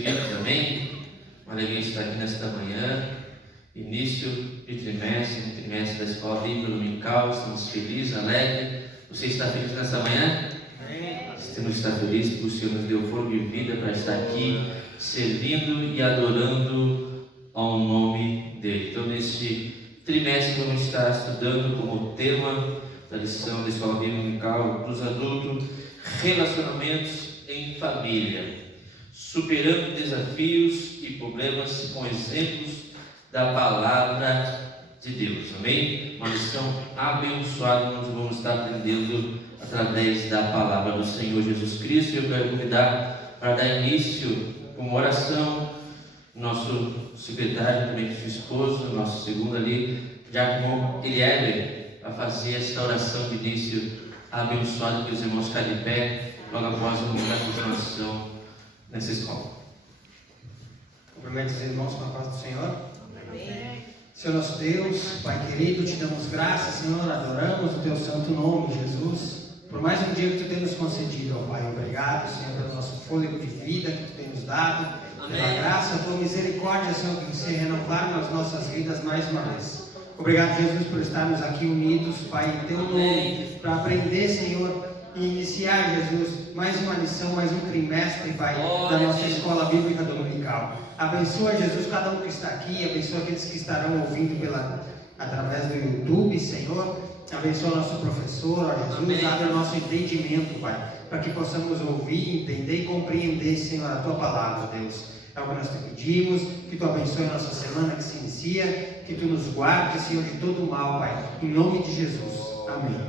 queridos, amém? Uma alegria estar aqui nesta manhã, início de trimestre da Escola Bíblica Dominical. Estamos felizes, alegres. Você está feliz nessa manhã? Temos que estar felizes porque o Senhor nos deu fôlego e vida para estar aqui, servindo e adorando ao nome dEle. Então, neste trimestre, vamos estar estudando como tema da lição da Escola Bíblica Dominical dos adultos, relacionamentos em família, superando desafios e problemas com exemplos da palavra de Deus, amém? Uma lição abençoada, onde vamos estar aprendendo através da palavra do Senhor Jesus Cristo. Eu quero convidar para dar início com uma oração nosso secretário, também seu esposo, nosso segundo ali, Diácono Eliéber, a fazer esta oração de início abençoada, que os irmãos ficarem de pé, logo após vamos dar continuação nessa escola. Cumprimento os irmãos com a paz do Senhor. Amém. Senhor nosso Deus, Pai querido, te damos graças, Senhor, adoramos o teu santo nome, Jesus, por mais um dia que tu tem nos concedido, ó Pai. Obrigado, Senhor, pelo nosso fôlego de vida que tu tem nos dado, pela graça, a tua misericórdia, Senhor, que se renovar nas nossas vidas mais uma vez. Obrigado, Jesus, por estarmos aqui unidos, Pai, em teu nome, para aprender, Senhor, e iniciar, Jesus, mais uma lição, mais um trimestre, Pai, da nossa Escola Bíblica Dominical. Abençoa, Jesus, cada um que está aqui, abençoa aqueles que estarão ouvindo através do YouTube, Senhor. Abençoa o nosso professor, ó Jesus, abre o nosso entendimento, Pai, para que possamos ouvir, entender e compreender, Senhor, a tua palavra, Deus. É o que nós te pedimos, que tu abençoe a nossa semana que se inicia, que tu nos guarde, Senhor, de todo o mal, Pai, em nome de Jesus. Amém.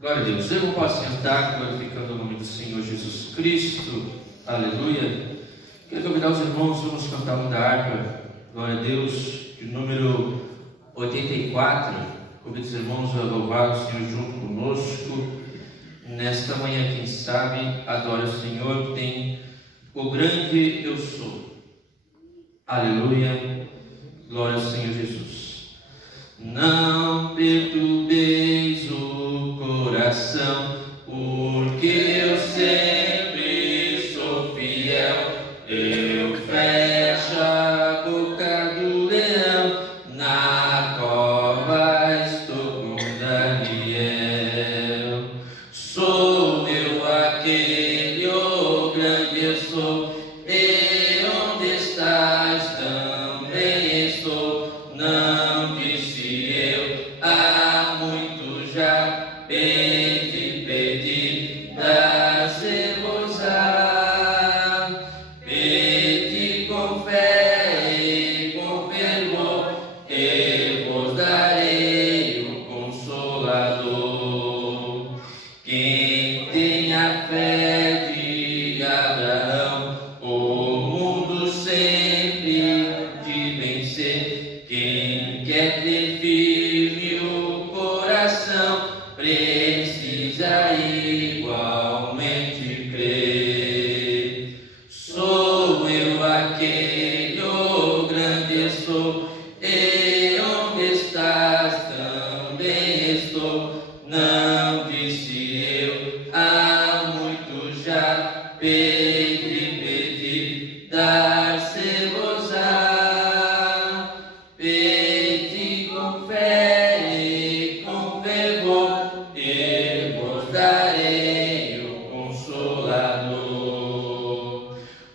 Glória a Deus. Eu vou sentar, glorificando o nome do Senhor Jesus Cristo. Aleluia. Quero convidar os irmãos, vamos cantar uma da harpa, glória a Deus, de número 84. Convido os irmãos a louvar o Senhor junto conosco. Nesta manhã, quem sabe, adora o Senhor, tem o grande eu sou. Aleluia. Glória ao Senhor Jesus. Não perturbeis o coração, porque eu sempre sou fiel. Eu fecho a boca do leão, na cova estou com Daniel. Sou eu aquele, o grande eu sou, e onde estás também estou. Não disse eu há muito já, pedi, dar-se-vos-á. Pedi com fé e com fervor, e vos darei o Consolador. Quem tem a fé de Abraão, o mundo sempre de vencer. Quem quer ter firme o coração, precisa igualmente crer. Sou eu aquele, o grande sou, e onde estás também estou. Não disse eu há muito já, pedi, dar-se-vos-á. Pedi com fé e com fervor, e vos darei o Consolador.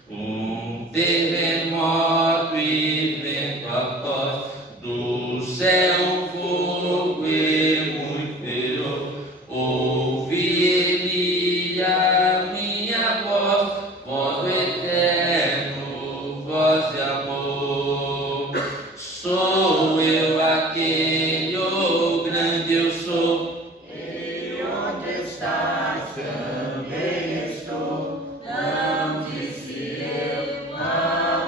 Um terremoto e vento após, do céu um fogo e muito furor. Ouvi ele a minha voz do eterno, voz de amor. Sou eu aquele, o grande eu sou, E onde estás também estou. Não disse eu há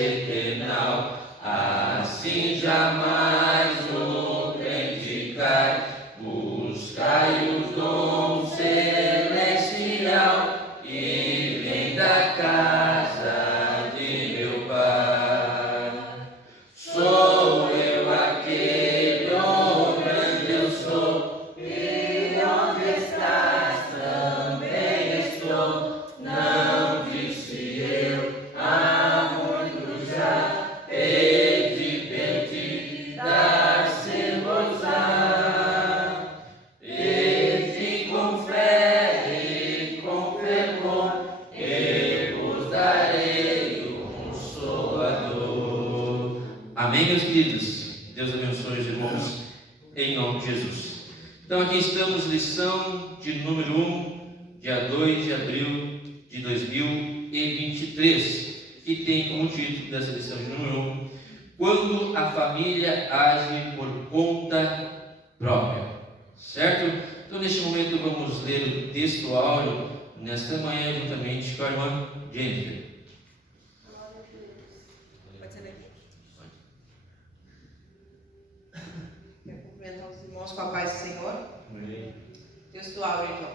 eternal, assim jamais o predicar. Buscai o dom celestial e vem da casa de meu Pai. Sou eu aquele, oh grande eu sou, E onde estás também estou. Não disse eu há muito já, pedi, dar-se-vos-á. Pedi com fé e com fervor, e vos darei o Consolador. Amém, meus queridos? Deus abençoe os irmãos, em nome de Jesus. Então aqui estamos, lição de número 1, dia 2 de abril de 2023, que tem como título dessa lição de número 1, quando a família age por conta própria. Certo? Então neste momento vamos ler o texto áureo nesta manhã juntamente com a irmã Jennifer. Pode ser daqui. Quero cumprimentar os irmãos com a paz do Senhor. Texto áureo, então.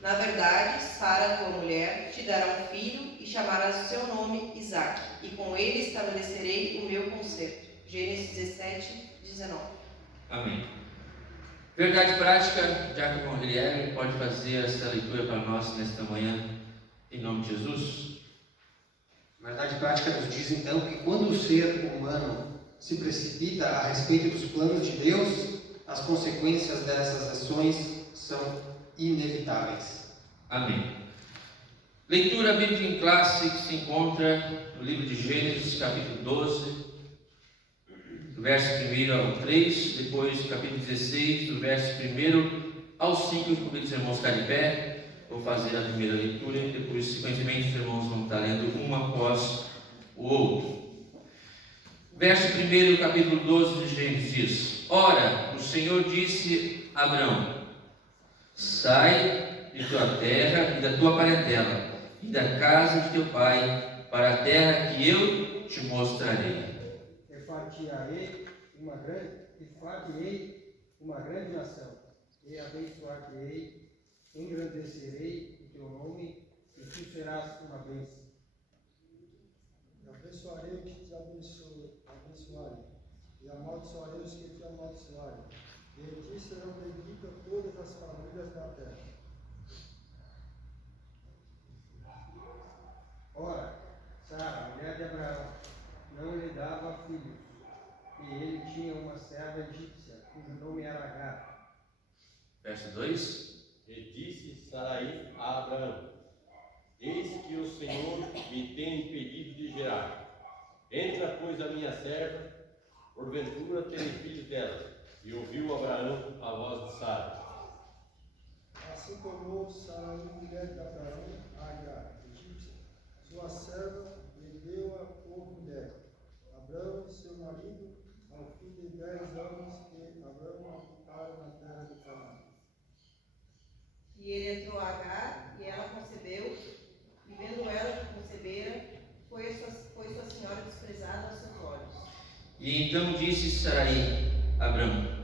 Na verdade, Sara, tua mulher, te dará um filho e chamarás o seu nome Isaque, e com ele estabelecerei o meu concerto. Gênesis 17, 19. Amém. Verdade prática, Diácono Guilherme pode fazer essa leitura para nós nesta manhã, em nome de Jesus? A verdade prática nos diz então que quando o ser humano se precipita a respeito dos planos de Deus, as consequências dessas ações são inevitáveis. Amém. Leitura bíblica em classe que se encontra no livro de Gênesis, capítulo 12, do verso 1 ao 3, depois do capítulo 16, do verso 1 ao 5. Eu convido os irmãos a ficar de pé. Vou fazer a primeira leitura e depois, sequentemente, os irmãos vão estar lendo um após o outro. Verso 1 do capítulo 12 de Gênesis diz: Ora, o Senhor disse a Abrão: Sai de tua terra e da tua parentela e da casa de teu pai para a terra que eu te mostrarei. E fatiarei uma grande nação, e abençoar-te-ei, engrandecerei o teu nome, e tu serás uma bênção. Abençoarei os que te abençoarem, e amaldiçoarei os que te amaldiçoarem. E em ti serão benditas todas as famílias da terra. Ora, Sara, mulher de Abraão, não lhe dava filhos, e ele tinha uma serva egípcia, cujo nome era Agar. Verso 2: E disse Sarai a Abraão: Eis que o Senhor me tem impedido de gerar. Entra, pois, a minha serva, porventura terei filhos dela. E ouviu Abraão a voz de Sara. Assim tomou Sarai, mulher de Abraão, Agar, egípcia, sua serva, e deu-a por mulher. Abraão e seu marido, ao fim de 10 anos que Abraão habitaram na terra de Canaã. E ele entrou a Agar, e ela concebeu, e vendo ela que concebera, foi sua senhora desprezada aos seus olhos. E então disse Sarai a Abrão: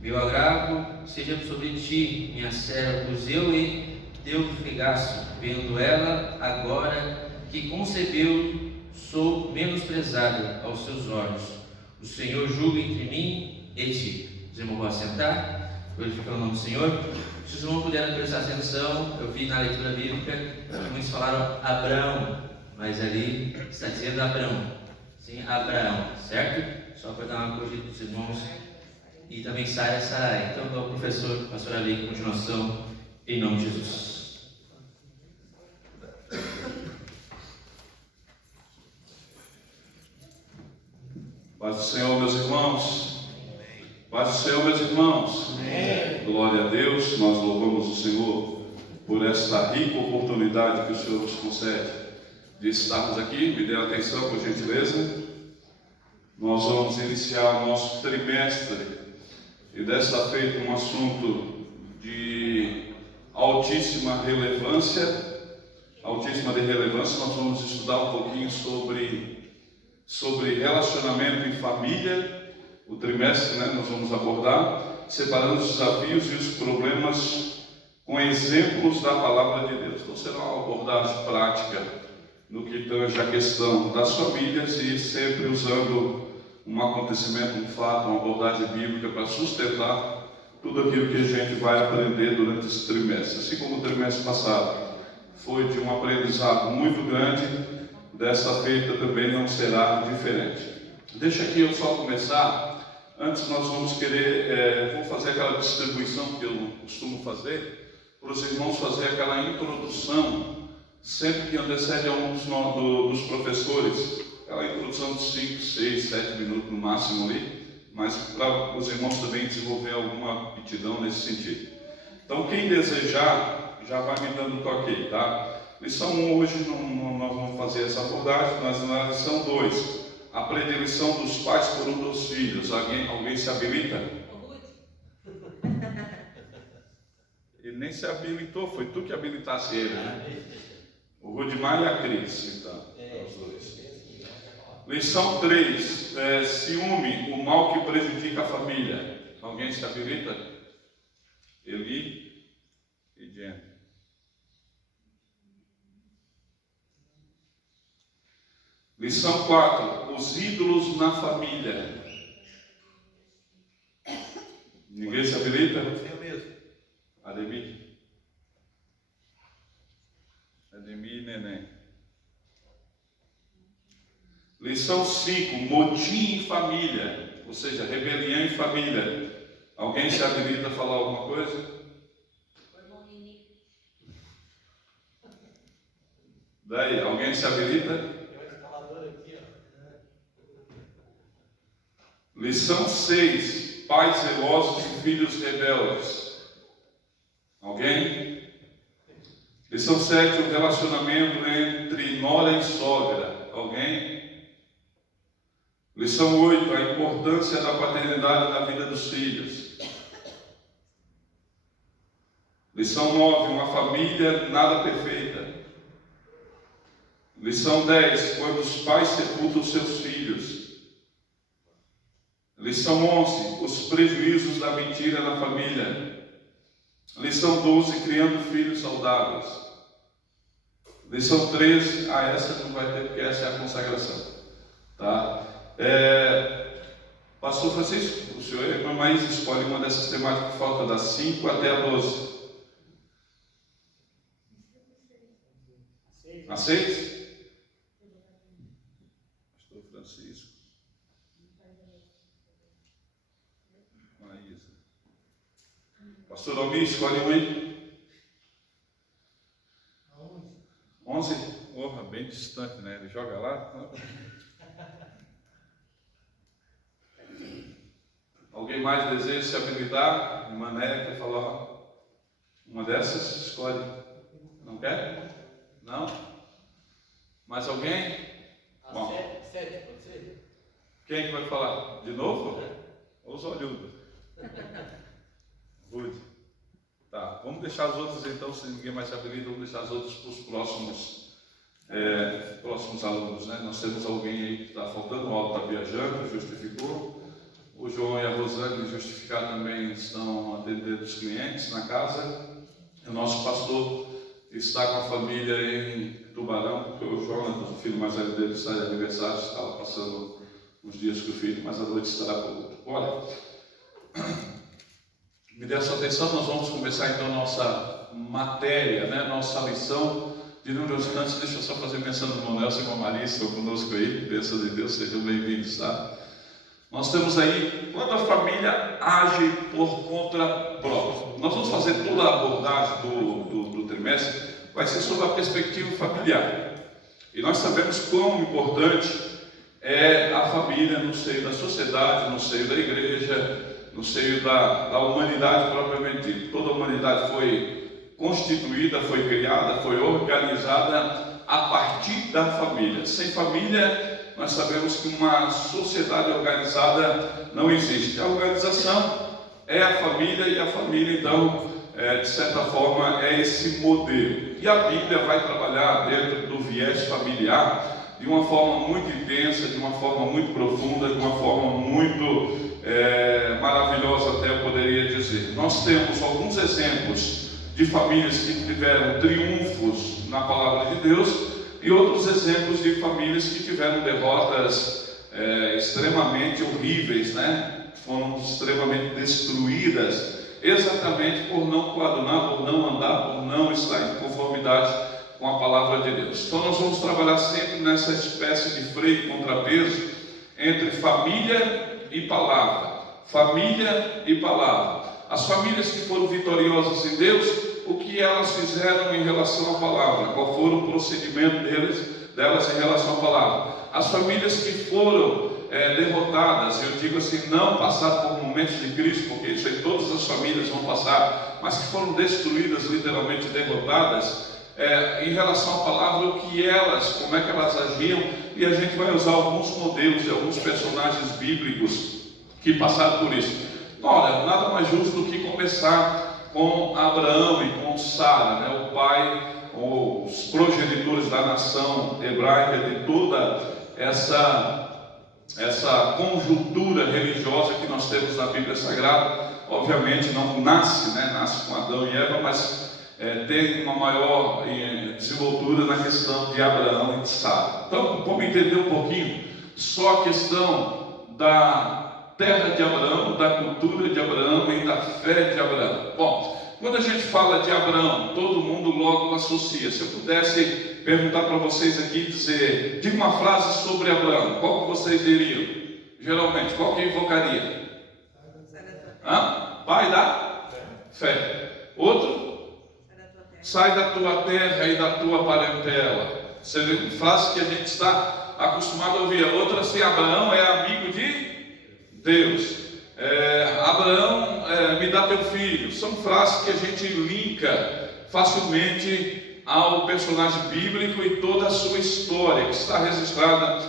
Meu agravo seja sobre ti, minha serva, pois eu e teu regaço, vendo ela agora que concebeu, sou menosprezada aos seus olhos. O Senhor julga entre mim e ti. Os irmãos vão assentar, glorificando o nome do Senhor. Se os irmãos puderem prestar atenção, eu vi na leitura bíblica que muitos falaram Abrão, mas ali está dizendo Abrão. Sim, Abraão, certo? Só para dar uma corrigida para os irmãos. E também Sara, Sarai. Então, o professor, pastor Ali, continuação, em nome de Jesus. Paz do Senhor, meus irmãos. Paz do Senhor, meus irmãos. Amém. Glória a Deus. Nós louvamos o Senhor por esta rica oportunidade que o Senhor nos concede de estarmos aqui. Me dê atenção, por gentileza. Nós vamos iniciar o nosso trimestre e desta feita um assunto de altíssima relevância. Nós vamos estudar um pouquinho sobre sobre relacionamento em família. O trimestre, né, nós vamos abordar, separando os desafios e os problemas com exemplos da palavra de Deus. Então será uma abordagem prática no que tange a questão das famílias e sempre usando um acontecimento, um fato, uma abordagem bíblica para sustentar tudo aquilo que a gente vai aprender durante esse trimestre. Assim como o trimestre passado foi de um aprendizado muito grande, desta feita também não será diferente. Deixa aqui eu só começar. Antes nós vamos vou fazer aquela distribuição que eu costumo fazer, para os irmãos fazer aquela introdução, sempre que antecede a um dos professores, aquela introdução de 5, 6, 7 minutos no máximo ali, mas para os irmãos também desenvolver alguma aptidão nesse sentido. Então quem desejar, já vai me dando toque aí, tá? Lição 1, hoje nós vamos fazer essa abordagem, mas na lição 2, a predileção dos pais por um dos filhos. Alguém se habilita? Ele nem se habilitou, foi tu que habilitasse ele, né? O Rudimar e a Cris, então, os dois. Lição 3, ciúme, o mal que prejudica a família. Alguém se habilita? Eli e Jen. Lição 4, os ídolos na família. Ninguém se habilita? Eu mesmo. Ademir e Neném. Lição 5, motim em família, ou seja, rebelião em família. Alguém se habilita a falar alguma coisa? Daí, alguém se habilita? Lição 6, pais zelosos e filhos rebeldes. Alguém? Lição 7, o relacionamento entre nora e sogra. Alguém? Lição 8, a importância da paternidade na vida dos filhos. Lição 9, uma família nada perfeita. Lição 10, quando os pais sepultam seus filhos. Lição 11, os prejuízos da mentira na família. Lição 12, criando filhos saudáveis. Lição 13, essa não vai ter porque essa é a consagração. Tá? Pastor Francisco, o senhor e a Maís escolhe uma dessas temáticas que falta, das 5 até a 12. A 6? Pastor Francisco. Maísa. Pastor Almir, escolhe um aí. 11? Porra, bem distante, né? Ele joga lá. Alguém mais deseja se habilitar? Mané, quer falar uma dessas? Escolhe. Não quer? Não? Mais alguém? Bom. 7, pode ser? Quem que vai falar? De novo? Ou os olhudos? Rude. Tá, vamos deixar os outros então, se ninguém mais se habilita, vamos deixar os outros para os próximos alunos, né? Nós temos alguém aí que está faltando, o Aldo está viajando, justificou. O João e a Rosane, justificar, também estão atendendo os clientes na casa. O nosso pastor está com a família em Tubarão, porque o João, o filho mais velho dele, está de aniversário, estava passando uns dias com o filho, mas à noite estará conosco. Olha, me dê essa atenção, nós vamos começar então nossa matéria, né? Nossa lição de números tantos. Deixa eu só fazer menção do irmão Nelson e com a Maria, estão conosco aí, bênçãos de Deus, sejam bem-vindos, tá? Nós temos aí, quando a família age por conta própria. Nós vamos fazer toda a abordagem do trimestre, vai ser sobre a perspectiva familiar. E nós sabemos quão importante é a família no seio da sociedade, no seio da igreja, no seio da humanidade propriamente dita. Toda a humanidade foi constituída, foi criada, foi organizada a partir da família. Sem família, nós sabemos que uma sociedade organizada não existe. A organização é a família, e a família, então, de certa forma, é esse modelo. E a Bíblia vai trabalhar dentro do viés familiar de uma forma muito intensa, de uma forma muito profunda, de uma forma muito maravilhosa, até eu poderia dizer. Nós temos alguns exemplos de famílias que tiveram triunfos na palavra de Deus e outros exemplos de famílias que tiveram derrotas extremamente horríveis, né? Foram extremamente destruídas, exatamente por não coadunar, por não andar, por não estar em conformidade com a palavra de Deus. Então nós vamos trabalhar sempre nessa espécie de freio e contrapeso entre família e palavra. Família e palavra. As famílias que foram vitoriosas em Deus, o que elas fizeram em relação à palavra? Qual foi o procedimento delas em relação à palavra? As famílias que foram derrotadas, eu digo assim, não passaram por momentos de crise, porque isso aí todas as famílias vão passar, mas que foram destruídas, literalmente derrotadas, em relação à palavra, o que elas, como é que elas agiam, e a gente vai usar alguns modelos de alguns personagens bíblicos que passaram por isso. Olha, nada mais justo do que começar com Abraão e com Sara, né? O pai, os progenitores da nação hebraica, de toda essa conjuntura religiosa que nós temos na Bíblia Sagrada. Obviamente não nasce, né? Nasce com Adão e Eva, mas tem uma maior desenvoltura na questão de Abraão e de Sara. Então, vamos entender um pouquinho só a questão da terra de Abraão, da cultura de Abraão e da fé de Abraão. Bom, quando a gente fala de Abraão, todo mundo logo associa. Se eu pudesse perguntar para vocês aqui, diga uma frase sobre Abraão, qual que vocês diriam? Geralmente, qual que invocaria? Pai da fé. Outro? Sai da tua terra e da tua parentela. Seria frase que a gente está acostumado a ouvir. A outra, assim, Abraão é amigo de Deus. Abraão, me dá teu filho. São frases que a gente linka facilmente ao personagem bíblico e toda a sua história, que está registrada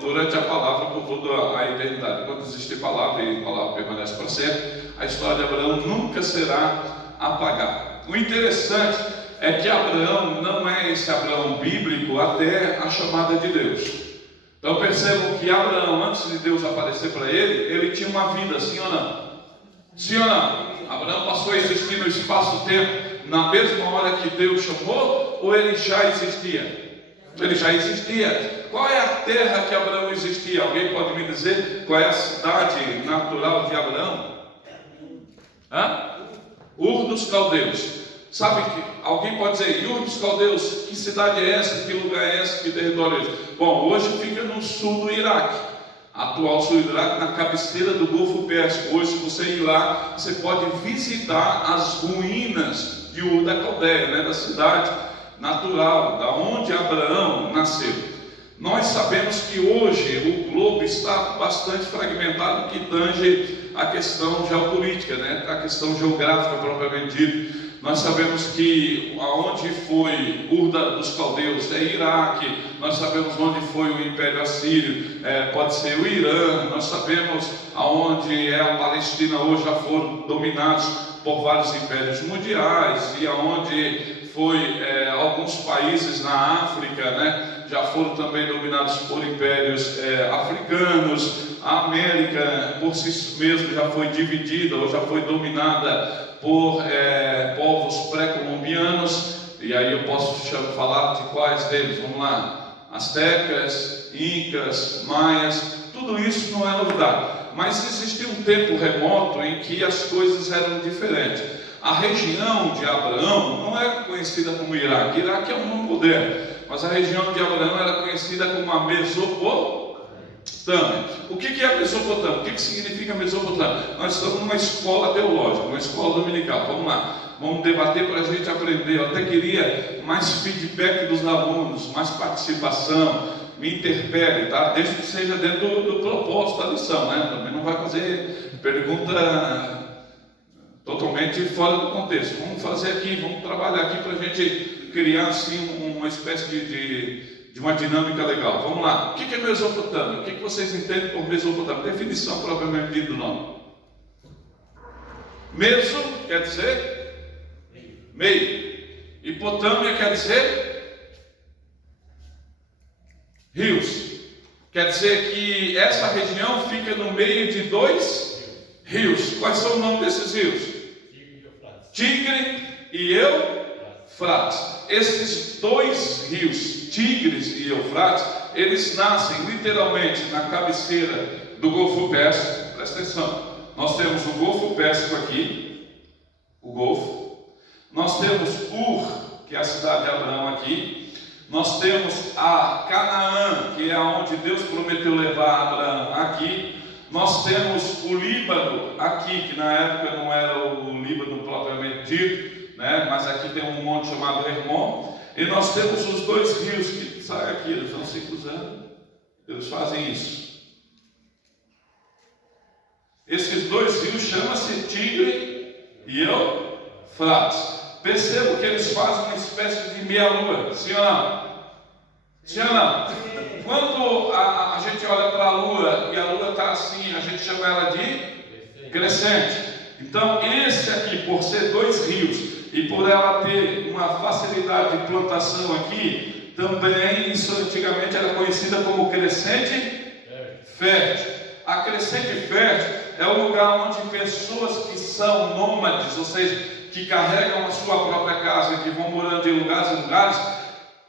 durante a palavra por toda a eternidade. Quando existe palavra e a palavra permanece para sempre, a história de Abraão nunca será apagada. O interessante é que Abraão não é esse Abraão bíblico até a chamada de Deus. Então percebam que Abraão, antes de Deus aparecer para ele tinha uma vida, sim ou não? Sim ou não? Abraão passou a existir no espaço-tempo na mesma hora que Deus chamou, ou ele já existia? Ele já existia. Qual é a terra que Abraão existia? Alguém pode me dizer qual é a cidade natural de Abraão? Ur dos Caldeus. Sabe que alguém pode dizer, Ur dos Caldeus, que cidade é essa, que lugar é esse, que território é esse? Bom, hoje fica no sul do Iraque, atual sul do Iraque, na cabeceira do Golfo Pérsico. Hoje, se você ir lá, você pode visitar as ruínas de Ur da Caldeia, né, da cidade natural, da onde Abraão nasceu. Nós sabemos que hoje o globo está bastante fragmentado no que tange a questão geopolítica, né, a questão geográfica propriamente dita. Nós sabemos que aonde foi Ur dos Caldeus é Iraque, nós sabemos onde foi o Império Assírio, pode ser o Irã, nós sabemos aonde é a Palestina hoje, já foram dominados por vários impérios mundiais, e aonde foi alguns países na África, né, já foram também dominados por impérios africanos. A América por si mesma já foi dividida ou já foi dominada por povos pré-colombianos, e aí eu posso falar de quais deles? Vamos lá: astecas, incas, maias. Tudo isso não é novidade, mas existia um tempo remoto em que as coisas eram diferentes. A região de Abraão não era conhecida como Iraque. Iraque é um nome moderno, mas a região de Abraão era conhecida como a Mesopotâmia. O que é a Mesopotâmia? O que significa Mesopotâmia? Nós estamos numa escola teológica, uma escola dominical. Vamos lá, vamos debater para a gente aprender. Eu até queria mais feedback dos alunos, mais participação. Me interpele, tá? Desde que seja dentro do propósito da lição, né? Também não vai fazer pergunta totalmente fora do contexto. Vamos fazer aqui, vamos trabalhar aqui para a gente criar assim uma espécie de uma dinâmica legal. Vamos lá. O que é Mesopotâmia? O que vocês entendem por Mesopotâmia? Definição propriamente dita do nome. Meso quer dizer meio. E Potâmia quer dizer rios. Quer dizer que essa região fica no meio de 2 rios. Quais são o nome desses rios? Tigre e Eufrates. Esses 2 rios, Tigres e Eufrates, eles nascem literalmente na cabeceira do Golfo Pérsico. Presta atenção. Nós temos o Golfo Pérsico aqui, o Golfo. Nós temos Ur, que é a cidade de Abraão aqui. Nós temos a Canaã, que é onde Deus prometeu levar Abraão aqui. Nós temos o Líbano aqui, que na época não era o Líbano propriamente dito, né? Mas aqui tem um monte chamado Hermon. E nós temos os 2 rios que saem aqui, eles vão se cruzando. Eles fazem isso. Esses 2 rios chamam-se Tigre e Eufrates. Percebo que eles fazem uma espécie de meia-lua, sim ou não? Sim ou não? Quando a gente olha para a lua e a lua está assim, a gente chama ela de crescente. Então, esse aqui, por ser 2 rios e por ela ter uma facilidade de plantação aqui, também isso antigamente era conhecida como crescente fértil. A crescente fértil é o lugar onde pessoas que são nômades, ou seja, que carregam a sua própria casa, que vão morando de lugares em lugares,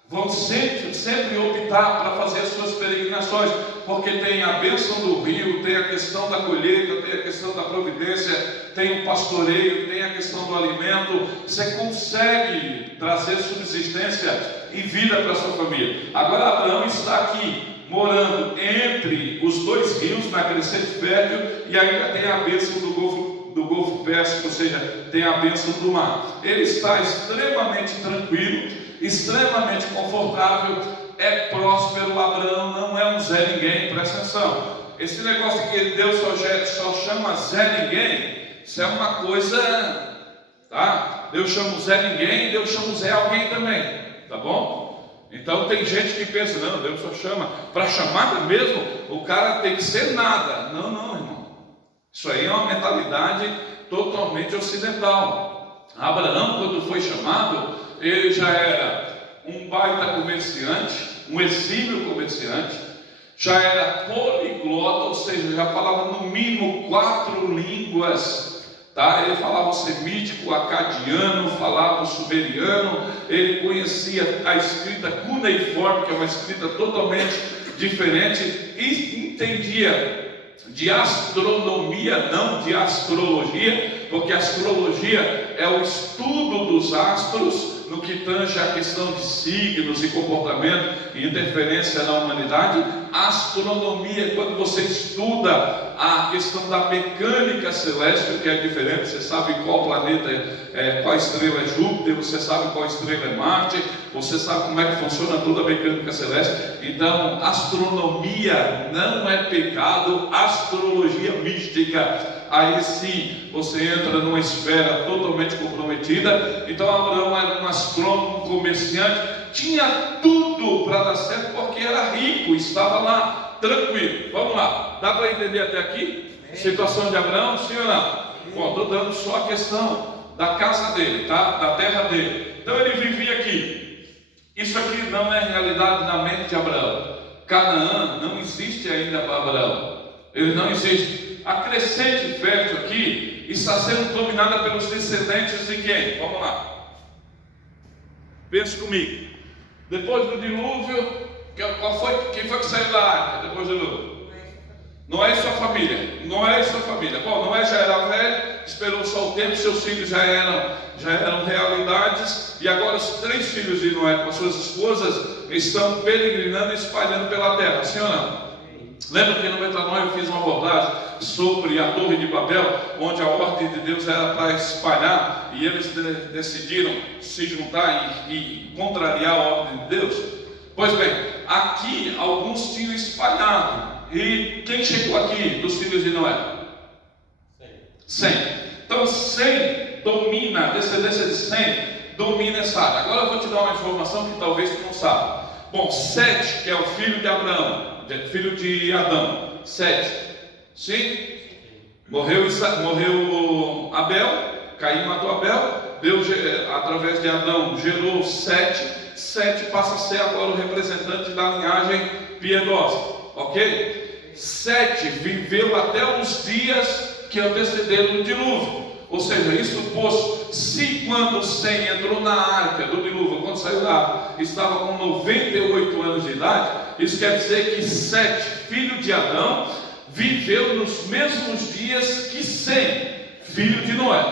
vão sempre optar para fazer as suas peregrinações, porque tem a bênção do rio, tem a questão da colheita, tem a questão da providência, tem o pastoreio, tem a questão do alimento. Você consegue trazer subsistência e vida para a sua família. Agora Abraão está aqui, morando entre os 2 rios, na crescente fértil, e ainda tem a bênção do Golfo Pérsico, ou seja, tem a bênção do mar. Ele está extremamente tranquilo, extremamente confortável, é próspero. Abraão não é um Zé Ninguém, presta atenção. Esse negócio que Deus só chama Zé Ninguém, isso é uma coisa, tá? Deus chama o Zé Ninguém, Deus chama o Zé Alguém também, tá bom? Então tem gente que pensa, não, Deus só chama, para chamada mesmo, o cara tem que ser nada. Não, irmão. Isso aí é uma mentalidade totalmente ocidental. Abraão, quando foi chamado, ele já era um baita comerciante, um exímio comerciante, já era poliglota, ou seja, já falava no mínimo 4 línguas, tá? Ele falava o semítico, o acadiano, falava o sumeriano, ele conhecia a escrita cuneiforme, que é uma escrita totalmente diferente, e entendia de astronomia, não de astrologia, porque astrologia é o estudo dos astros no que tange a questão de signos e comportamento e interferência na humanidade. A astronomia é quando você estuda a questão da mecânica celeste, que é diferente. Você sabe qual planeta qual estrela é Júpiter, você sabe qual estrela é Marte, você sabe como é que funciona toda a mecânica celeste. Então, astronomia não é pecado, astrologia mística, aí sim você entra numa esfera totalmente comprometida. Então Abraão era um astrônomo, um comerciante, tinha tudo para dar certo, porque era rico, estava lá, tranquilo. Vamos lá, dá para entender até aqui? Situação de Abraão, sim ou não? Bom, estou dando só a questão da casa dele, tá? Da terra dele. Então ele vivia aqui. Isso aqui não é realidade na mente de Abraão. Canaã não existe ainda para Abraão. Ele não existe. A crescente fértil aqui está sendo dominada pelos descendentes de quem? Vamos lá. Pense comigo. Depois do dilúvio, quem foi que saiu da arca depois do dilúvio? Noé e sua família. Noé e sua família. Bom, Noé já era velho, esperou só o tempo, seus filhos já eram realidades, e agora os 3 filhos de Noé com as suas esposas estão peregrinando e espalhando pela terra, sim ou não? Lembra que no Metanoia eu fiz uma abordagem sobre a Torre de Babel, onde a ordem de Deus era para espalhar, e eles decidiram se juntar e contrariar a ordem de Deus? Pois bem, aqui alguns tinham espalhado. E quem chegou aqui dos filhos de Noé? 100. Então 100 domina, a descendência de 100 domina essa área. Agora eu vou te dar uma informação que talvez tu não saiba. Bom, 7, que é o filho de Abraão, filho de Adão. 7. Sim? Morreu Abel, Caim matou Abel. Deus, através de Adão, gerou 7. Sete passa a ser agora o representante da linhagem piedosa, ok? Sete viveu até os dias que antecederam o dilúvio. Ou seja, isso posto, se quando Sem entrou na arca do dilúvio, quando saiu da arca, estava com 98 anos de idade, isso quer dizer que Sete, filho de Adão, viveu nos mesmos dias que Sem, filho de Noé.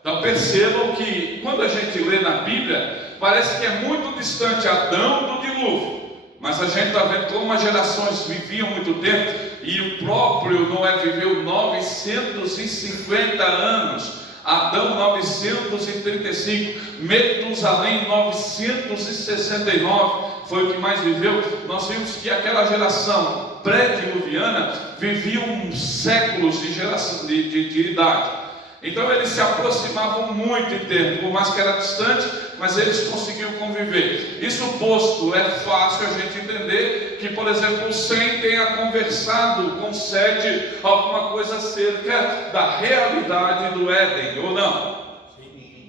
Então percebam que quando a gente lê na Bíblia, parece que é muito distante Adão do dilúvio, mas a gente está vendo como as gerações viviam muito tempo, e o próprio Noé viveu 950 anos, Adão 935, Metusalém 969, foi o que mais viveu. Nós vimos que aquela geração pré-diluviana vivia séculos de idade. Então eles se aproximavam muito em tempo, por mais que era distante, mas eles conseguiam conviver. Isso posto, é fácil a gente entender que, por exemplo, Sem tenha conversado com Sete alguma coisa acerca da realidade do Éden, ou não?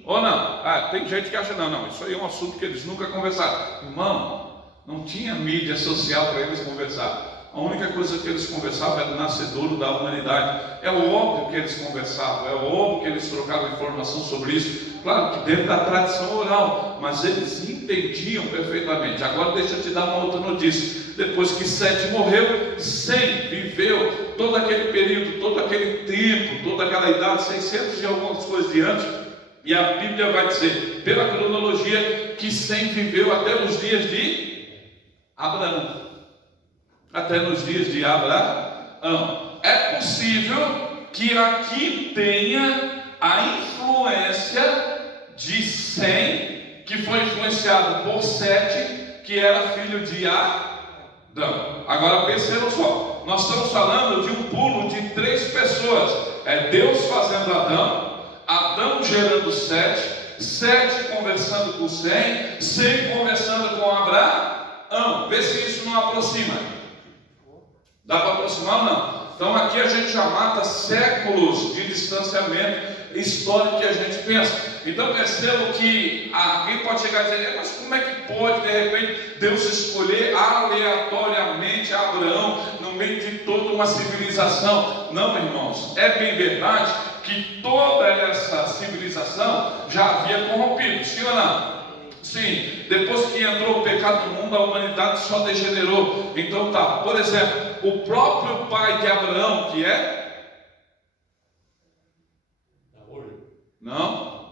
Ou não? Tem gente que acha, não, isso aí é um assunto que eles nunca conversaram. Irmão, não tinha mídia social para eles conversar. A única coisa que eles conversavam era o nascedouro da humanidade. É óbvio que eles conversavam, é óbvio que eles trocavam informação sobre isso. Claro que dentro da tradição oral, mas eles entendiam perfeitamente. Agora deixa eu te dar uma outra notícia. Depois que Sete morreu, Sem viveu todo aquele período, todo aquele tempo, toda aquela idade, 600 e algumas coisas de antes. E a Bíblia vai dizer, pela cronologia, que Sem viveu até os dias de Abraão. Até nos dias de Abraão. É possível que aqui tenha a influência de Sem, que foi influenciado por Sete, que era filho de Adão. Agora percebam só, nós estamos falando de um pulo de 3 pessoas. É Deus fazendo Adão, Adão gerando Sete, Sete conversando com Sem, Sem conversando com Abraão. Vê se isso não aproxima. Dá para aproximar ou não? Então aqui a gente já mata séculos de distanciamento histórico que a gente pensa. Então percebam que alguém pode chegar e dizer, mas como é que pode de repente Deus escolher aleatoriamente Abraão no meio de toda uma civilização? Não, irmãos, é bem verdade que toda essa civilização já havia corrompido, sim ou não? Sim, depois que entrou o pecado no mundo, a humanidade só degenerou. Então tá, por exemplo, o próprio pai de Abraão, que é? Não.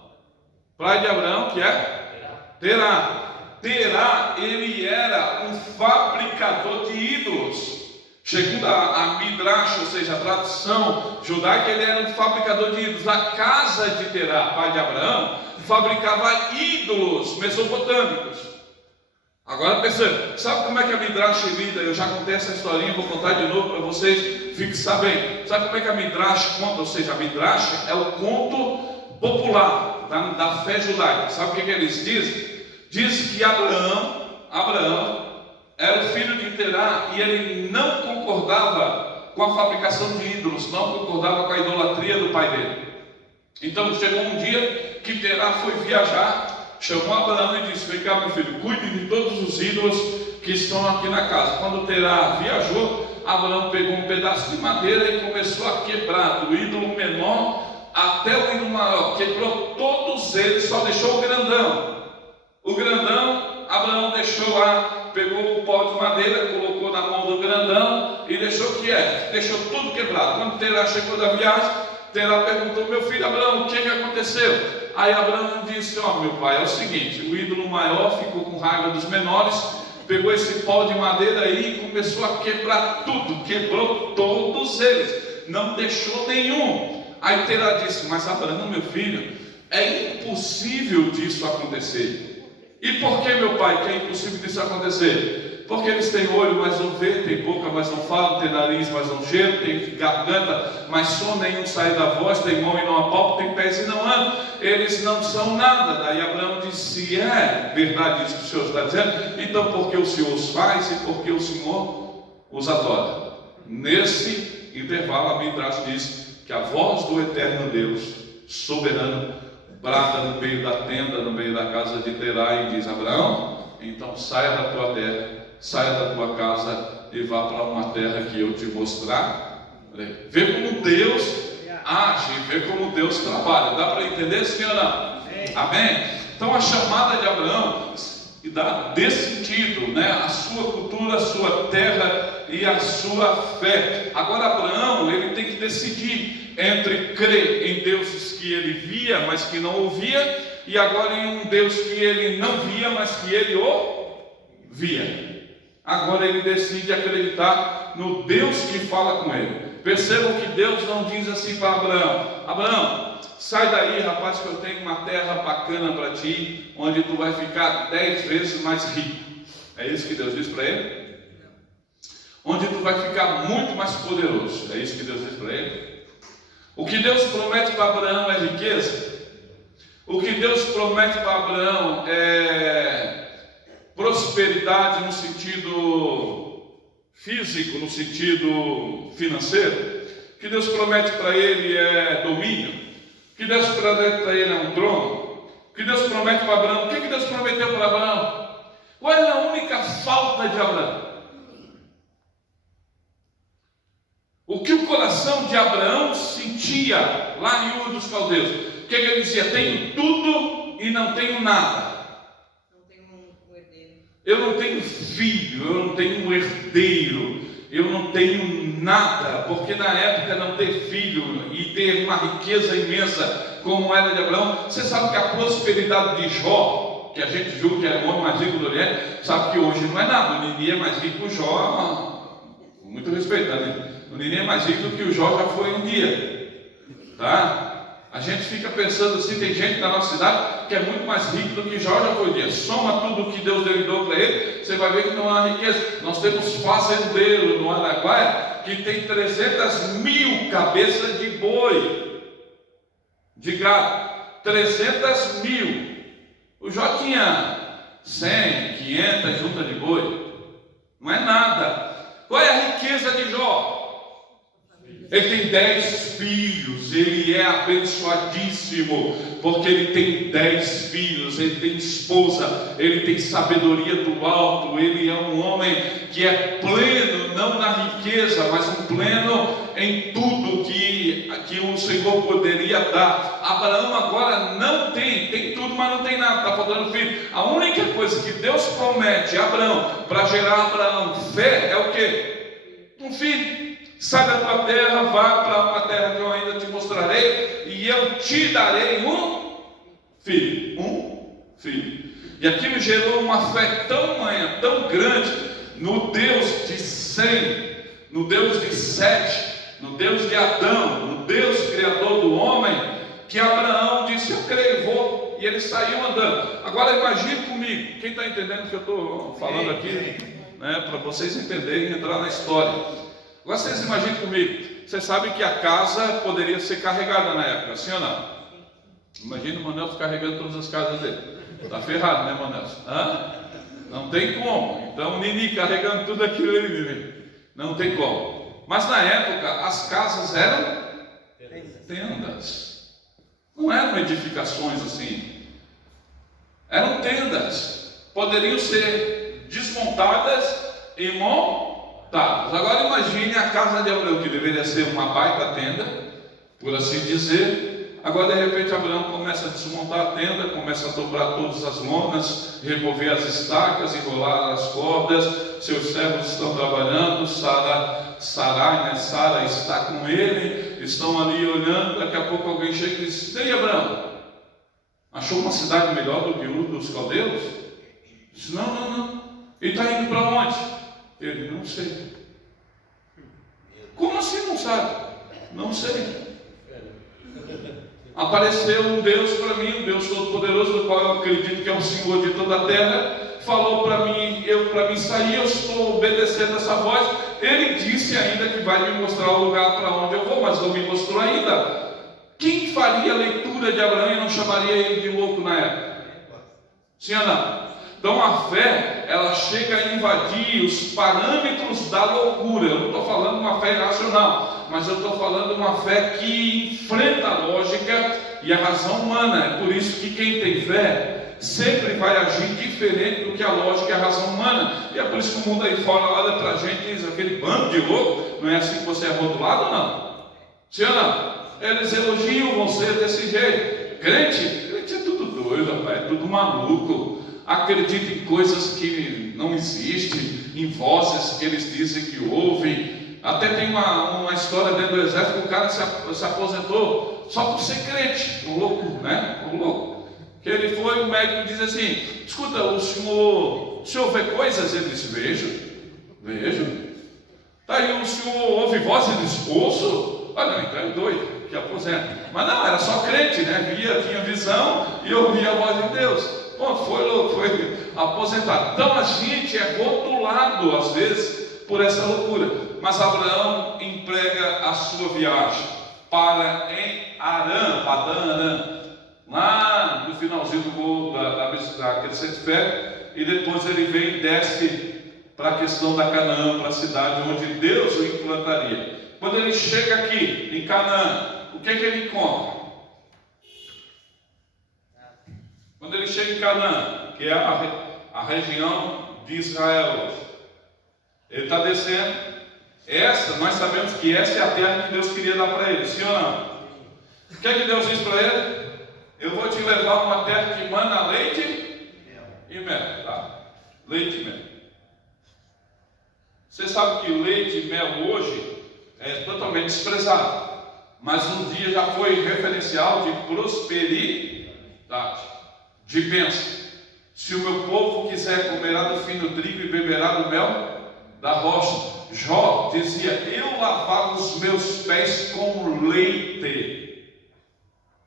Pai de Abraão, que é? Terá. Terá, ele era um fabricador de ídolos. Segundo a Midrash, ou seja, a tradição judaica, ele era um fabricador de ídolos. A casa de Terá, pai de Abraão, fabricava ídolos mesopotâmicos. Agora pensando, sabe como é que a Midrash lida? Eu já contei essa historinha, vou contar de novo para vocês fixar bem. Sabe como é que a Midrash conta? Ou seja, a Midrash é o conto popular da fé judaica. Sabe o que eles dizem? Diz que Abraão era o filho de Terá e ele não concordava com a fabricação de ídolos, não concordava com a idolatria do pai dele. Então chegou um dia que Terá foi viajar, chamou Abraão e disse, vem cá meu filho, cuide de todos os ídolos que estão aqui na casa. Quando Terá viajou, Abraão pegou um pedaço de madeira e começou a quebrar do ídolo menor até o ídolo maior, quebrou todos eles, só deixou o grandão. O grandão, Abraão deixou lá, pegou o pau de madeira, colocou na mão do grandão e deixou deixou tudo quebrado. Quando Terá chegou da viagem, Terá perguntou, meu filho Abraão, o que aconteceu? Aí Abraão disse, meu pai, é o seguinte, o ídolo maior ficou com raiva dos menores, pegou esse pau de madeira aí e começou a quebrar tudo, quebrou todos eles, não deixou nenhum. Aí Terá disse, mas Abraão, meu filho, é impossível disso acontecer. E por que, meu pai, que é impossível disso acontecer? Porque eles têm olho, mas não vê, tem boca, mas não falam, tem nariz, mas não cheiram, tem garganta, mas som nenhum sai da voz, tem mão e não apalpam, tem pés e não andam, eles não são nada. Daí Abraão disse, se é verdade isso que o Senhor está dizendo, então por que o Senhor os faz e por que o Senhor os adora? Nesse intervalo a Midrash diz que a voz do eterno Deus, soberano, brada no meio da tenda, no meio da casa de Terá e diz, Abraão, então saia da tua terra, saia da tua casa e vá para uma terra que eu te mostrar. Vê como Deus age, vê como Deus trabalha. Dá para entender, sim ou não? Amém? Então a chamada de Abraão dá desse sentido, né? A sua cultura, a sua terra e a sua fé. Agora Abraão, ele tem que decidir entre crer em deuses que ele via, mas que não ouvia, e agora em um Deus que ele não via, mas que ele via. Agora ele decide acreditar no Deus que fala com ele. Percebam que Deus não diz assim para Abraão: Abraão, sai daí, rapaz, que eu tenho uma terra bacana para ti, onde tu vai ficar 10 vezes mais rico. É isso que Deus diz para ele? Onde tu vai ficar muito mais poderoso. É isso que Deus diz para ele? O que Deus promete para Abraão é riqueza. O que Deus promete para Abraão é prosperidade no sentido físico, no sentido financeiro. O que Deus promete para ele é domínio. O que Deus promete para ele é um trono. O que Deus promete para Abraão? O que Deus prometeu para Abraão? Qual é a única falta de Abraão? O que o coração de Abraão sentia lá em Ur dos Caldeus? O que ele dizia? Tenho tudo e não tenho nada. Não tenho um herdeiro. Eu não tenho filho, eu não tenho um herdeiro, eu não tenho nada, porque na época não ter filho e ter uma riqueza imensa como era de Abraão. Você sabe que a prosperidade de Jó, que a gente julga que era o homem mais rico do Oriente, sabe que hoje não é nada. O Nini é mais rico que o Jó, com muito respeito, né? O Nini é mais rico do que o Jó já foi um dia, tá? A gente fica pensando assim, tem gente na nossa cidade que é muito mais rico do que Jó já foi um dia. Soma tudo que Deus deu para ele, você vai ver que não há riqueza. Nós temos fazendeiro no Araguaia que tem 300.000 cabeças de boi, de gado, 300.000. O Jó tinha 100, 500 juntas de boi, não é nada. Qual é a riqueza de Jó? Ele tem 10 filhos, ele é abençoadíssimo, porque ele tem 10 filhos, ele tem esposa, ele tem sabedoria do alto, ele é um homem que é pleno, não na riqueza, mas um pleno em tudo que o Senhor poderia dar. Abraão agora não tem tudo, mas não tem nada, está faltando filho. A única coisa que Deus promete a Abraão, para gerar Abraão fé, é o quê? Um filho. Sai da tua terra, vá para uma terra que eu ainda te mostrarei, e eu te darei um filho. E aquilo gerou uma fé tão grande no Deus de 100, no Deus de 7, no Deus de Adão, no Deus criador do homem, que Abraão disse: eu creio, vou. E ele saiu andando. Agora imagine comigo, quem está entendendo o que eu estou falando aqui, né, para vocês entenderem e entrar na história. Agora vocês imaginem comigo, você sabe que a casa poderia ser carregada na época, sim ou não? Imagina o Manelson carregando todas as casas dele. Está ferrado, né, Manelson? Não tem como. Então o Nini carregando tudo aquilo ali, Nini. Não tem como. Mas na época as casas eram tendas. Não eram edificações assim. Eram tendas. Poderiam ser desmontadas e montadas. Agora imagine a casa de Abraão, que deveria ser uma baita tenda, por assim dizer. Agora de repente Abraão começa a desmontar a tenda, começa a dobrar todas as lonas, remover as estacas, enrolar as cordas. Seus servos estão trabalhando, Sara está com ele, estão ali olhando. Daqui a pouco alguém chega e diz: ei, Abraão, achou uma cidade melhor do que Ur dos Caldeus? Diz: não. E está indo para onde? Ele: não sei. Como assim não sabe? Não sei. Apareceu um Deus para mim, um Deus Todo-Poderoso, do qual eu acredito que é o Senhor de toda a terra. Falou para mim sair, eu estou obedecendo essa voz. Ele disse ainda que vai me mostrar o lugar para onde eu vou, mas não me mostrou ainda. Quem faria a leitura de Abraão e não chamaria ele de louco na época? Sim ou não? Então a fé, ela chega a invadir os parâmetros da loucura. Eu não estou falando uma fé racional, mas eu estou falando uma fé que enfrenta a lógica e a razão humana. É por isso que quem tem fé sempre vai agir diferente do que a lógica e a razão humana. E é por isso que o mundo aí fora olha para a gente e diz: aquele bando de louco, não é assim que você é rotulado ou não? Sim ou não? Eles elogiam você desse jeito. Crente é tudo doido, rapaz, é tudo maluco. Acredita em coisas que não existem, em vozes que eles dizem que ouvem. Até tem uma história dentro do exército que o cara se aposentou só por ser crente, o louco, né? O louco. Que ele foi, o médico diz assim: escuta, o senhor vê coisas? Ele disse: vejo. Tá aí, o senhor ouve vozes? Ele disse: ouço. Ah, não, então é doido, que aposenta. Mas não, era só crente, né? Tinha visão e ouvia a voz de Deus. Bom, foi aposentado. Então a gente é rotulado às vezes por essa loucura. Mas Abraão emprega a sua viagem para em Padan-Aram, lá no finalzinho do morro da Crescente Fé, e depois ele vem e desce para a questão da Canaã, para a cidade onde Deus o implantaria. Quando ele chega aqui em Canaã, o que ele encontra? Quando ele chega em Canaã, que é a região de Israel hoje, ele está descendo. Nós sabemos que essa é a terra que Deus queria dar para ele, sim ou não? O que Deus diz para ele? Eu vou te levar a uma terra que mana leite e mel, tá? Leite e mel. Você sabe que leite e mel hoje é totalmente desprezado, mas um dia já foi referencial de prosperidade, de bênção. Se o meu povo quiser, comerá do fino trigo e beberá do mel da rocha. Jó dizia: eu lavava os meus pés com leite.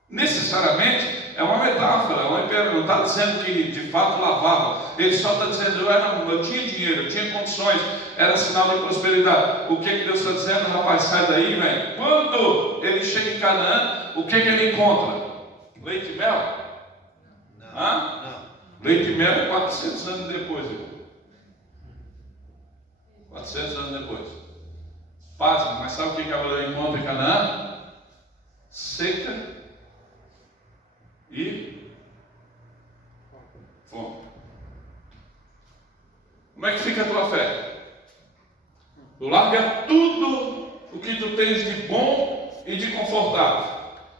Necessariamente é uma metáfora, não está dizendo que de fato lavava. Ele só está dizendo: eu tinha dinheiro, eu tinha condições, era sinal de prosperidade. O que Deus está dizendo? Rapaz, sai daí, velho. Quando ele chega em Canaã, o que ele encontra? Leite e mel? Não. Leite e mel é 400 anos depois, irmão. 400 anos depois. Pasme, mas sabe o que Abraão encontra em Canaã? Seca e fome. Como é que fica a tua fé? Tu larga tudo o que tu tens de bom e de confortável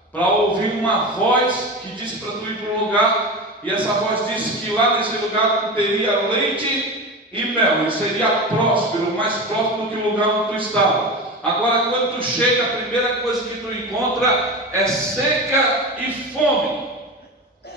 para ouvir uma voz que diz para tu ir para um lugar, e essa voz disse que lá nesse lugar tu teria leite e mel, e seria próspero, mais próximo do que o lugar onde tu estava. Agora, quando tu chega, a primeira coisa que tu encontra é seca e fome,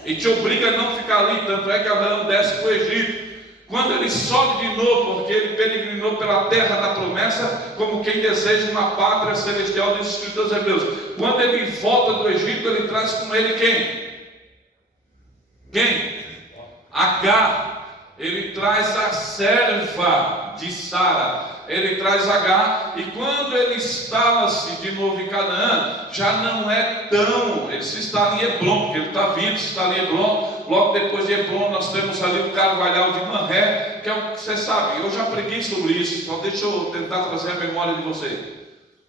e te obriga a não ficar ali. Tanto é que Abraão desce para o Egito. Quando ele sobe de novo, porque ele peregrinou pela terra da promessa, como quem deseja uma pátria celestial, diz escrito aos Hebreus. Quando ele volta do Egito, ele traz com ele quem? Agar. Ele traz a serva de Sara. Ele traz Agar, e quando ele instala-se de novo em Canaã, já não é tão, ele se instala em Hebron, porque ele está vindo, se instala em Hebron. Logo depois de Hebron nós temos ali o Carvalhal de Manré, que é o que você sabe, eu já preguei sobre isso, só deixa eu tentar trazer a memória de você.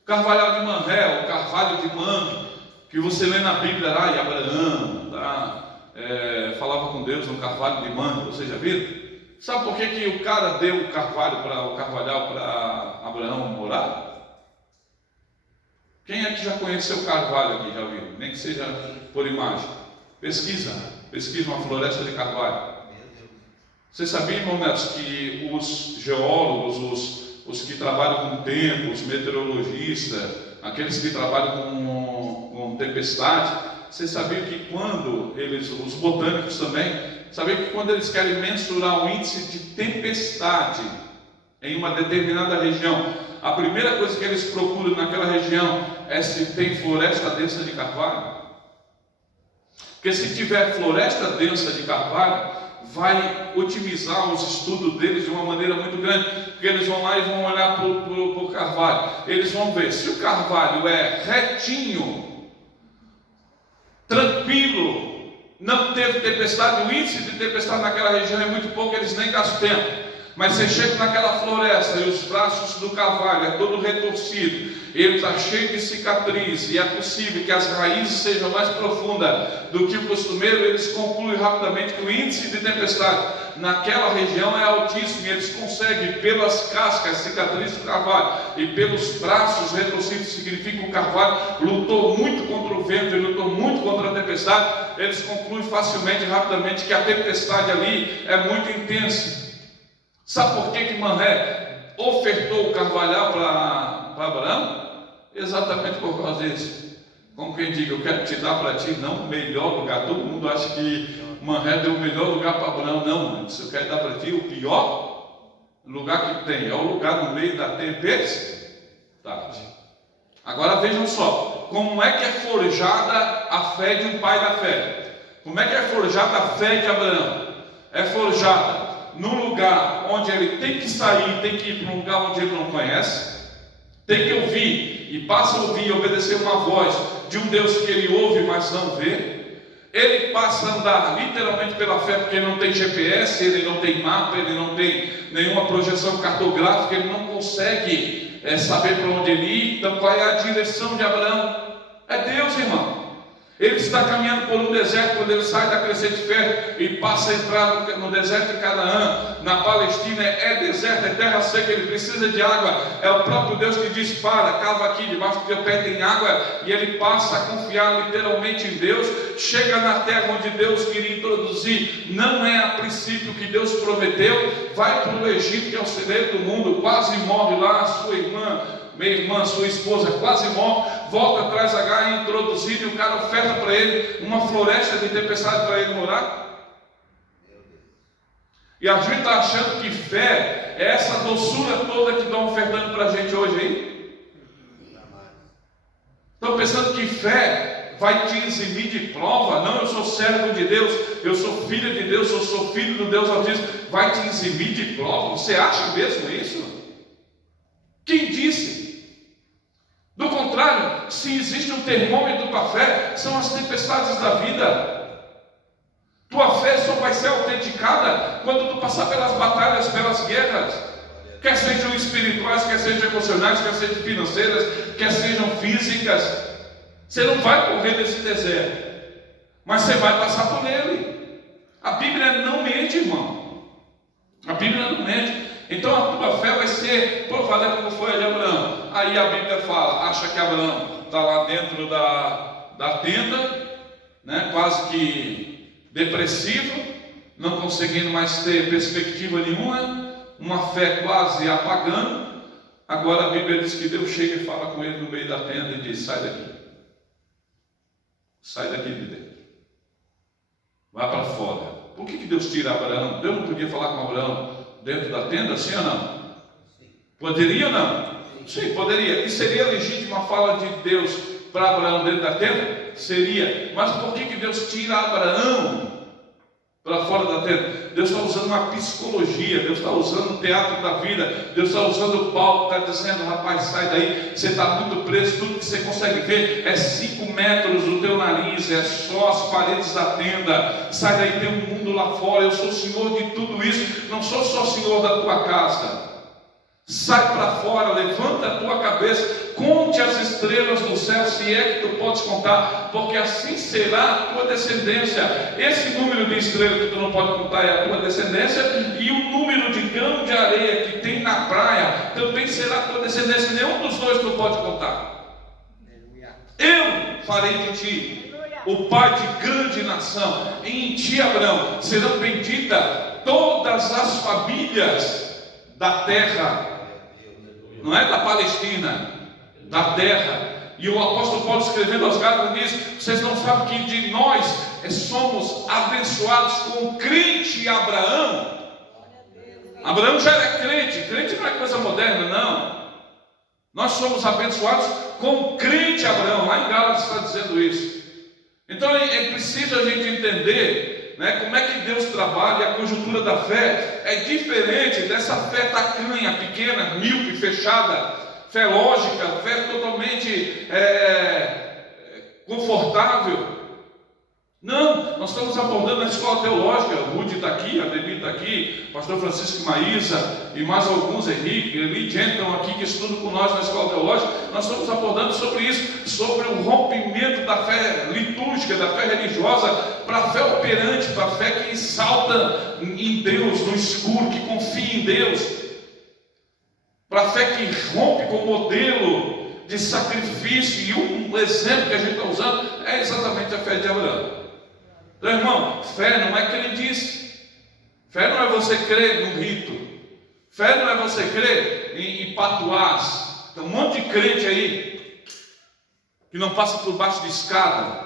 O Carvalhal de Manré, o Carvalho de Manre, que você lê na Bíblia lá, e Abraão falava com Deus no Carvalho de Manre, você já viu? Sabe por que o cara deu o Carvalhal para Abraão morar? Quem é que já conheceu o Carvalho aqui, já viu? Nem que seja por imagem. Pesquisa uma floresta de carvalho. Você sabia, irmão Neto, que os geólogos, os que trabalham com tempo, os meteorologistas, aqueles que trabalham com tempestade, você sabia que quando os botânicos também, sabia que quando eles querem mensurar o índice de tempestade em uma determinada região, a primeira coisa que eles procuram naquela região é se tem floresta densa de carvalho. Porque se tiver floresta densa de carvalho, vai otimizar os estudos deles de uma maneira muito grande, porque eles vão lá e vão olhar para o carvalho. Eles vão ver se o carvalho é retinho, tranquilo, não teve tempestade, o índice de tempestade naquela região é muito pouco, eles nem gastam tempo. Mas você chega naquela floresta e os braços do cavalo é todo retorcido, ele está cheio de cicatriz, e é possível que as raízes sejam mais profundas do que o costumeiro. Eles concluem rapidamente que o índice de tempestade naquela região é altíssimo, e eles conseguem, pelas cascas, cicatrizes do cavalo, e pelos braços retorcidos, significa que o cavalo lutou muito contra o vento, ele lutou muito contra a tempestade. Eles concluem facilmente, rapidamente, que a tempestade ali é muito intensa. Sabe por que Manré ofertou o carvalhal para Abraão? Exatamente por causa disso. Como quem diga, eu quero te dar para ti, não o melhor lugar. Todo mundo acha que Manré deu o melhor lugar para Abraão. Não, antes eu quero dar para ti o pior lugar que tem. É o lugar no meio da tempestade. Agora vejam só, como é que é forjada a fé de um pai da fé? Como é que é forjada a fé de Abraão? É forjada num lugar onde ele tem que sair, tem que ir para um lugar onde ele não conhece, tem que ouvir, e passa a ouvir e obedecer uma voz de um Deus que ele ouve, mas não vê. Ele passa a andar literalmente pela fé, porque ele não tem GPS, ele não tem mapa, ele não tem nenhuma projeção cartográfica, ele não consegue saber para onde ele ir. Então qual é a direção de Abraão? É Deus, irmão. Ele está caminhando por um deserto. Quando ele sai da crescente fé e passa a entrar no deserto de Canaã, na Palestina é deserto, é terra seca, ele precisa de água. É o próprio Deus que diz: para, cava aqui, debaixo do teu pé tem água. E ele passa a confiar literalmente em Deus. Chega na terra onde Deus queria introduzir, não é a princípio que Deus prometeu. Vai para o Egito, que é o celeiro do mundo, quase morre lá, a sua irmã, minha irmã, sua esposa, quase morre. Volta atrás, H é introduzido, e o cara oferta para ele uma floresta de tempestade para ele morar. E a gente está achando que fé é essa doçura toda que estão ofertando para a gente hoje aí. Estão pensando que fé vai te eximir de prova? Não, eu sou servo de Deus, eu sou filho de Deus, eu sou filho do Deus Altíssimo. Vai te eximir de prova? Você acha mesmo isso? Quem disse? Do contrário, se existe um termômetro para a fé, são as tempestades da vida. Tua fé só vai ser autenticada quando tu passar pelas batalhas, pelas guerras, quer sejam espirituais, quer sejam emocionais, quer sejam financeiras, quer sejam físicas. Você não vai correr nesse deserto, mas você vai passar por ele. A Bíblia não mente, irmão. A Bíblia não mente. Então a tua fé vai ser provada como foi a de Abraão. Aí a Bíblia fala, acha que Abraão está lá dentro da tenda, né, quase que depressivo, não conseguindo mais ter perspectiva nenhuma, uma fé quase apagando. Agora a Bíblia diz que Deus chega e fala com ele no meio da tenda e diz: sai daqui. Sai daqui de dentro. Vai para fora. Por que Deus tira Abraão? Deus não podia falar com Abraão dentro da tenda, sim ou não? Poderia ou não? Sim, poderia. E seria legítima a fala de Deus para Abraão dentro da tenda? Seria. Mas por que Deus tira Abraão para fora da tenda? Deus está usando uma psicologia, Deus está usando o teatro da vida, Deus está usando o palco, está dizendo: rapaz, sai daí, você está muito preso, tudo que você consegue ver é 5 metros do teu nariz, é só as paredes da tenda. Sai daí, tem um mundo lá fora, eu sou senhor de tudo isso, não sou só senhor da tua casa. Sai para fora, levanta a tua cabeça, conte as estrelas do céu, se é que tu podes contar, porque assim será a tua descendência. Esse número de estrelas que tu não pode contar é a tua descendência, e o número de grão de areia que tem na praia também será a tua descendência. Nenhum dos dois tu pode contar. Eu farei de ti o pai de grande nação, e em ti, Abraão, serão benditas todas as famílias da terra. Não é da Palestina, da terra. E o apóstolo Paulo, escrevendo aos Gálatas, diz: vocês não sabem que de nós somos abençoados com o crente Abraão? Abraão já era crente. Crente não é coisa moderna, não. Nós somos abençoados com o crente Abraão. Lá em Gálatas está dizendo isso. Então é preciso a gente entender, né, como é que Deus trabalha. E a conjuntura da fé é diferente dessa fé tacanha, pequena, míope, fechada, fé lógica, fé totalmente confortável. Não, nós estamos abordando a escola teológica. O Rudy está aqui, a Demi está aqui, o pastor Francisco e Maísa e mais alguns, Henrique, Eli, estão aqui que estudam com nós na escola teológica. Nós estamos abordando sobre isso, sobre o rompimento da fé litúrgica, da fé religiosa, para a fé operante, para a fé que salta em Deus, no escuro, que confia em Deus, para a fé que rompe com o modelo de sacrifício. E um exemplo que a gente está usando é exatamente a fé de Abraão. Então, irmão, fé não é crendice. Fé não é você crer no rito. Fé não é você crer em patuás. Tem um monte de crente aí que não passa por baixo de escada.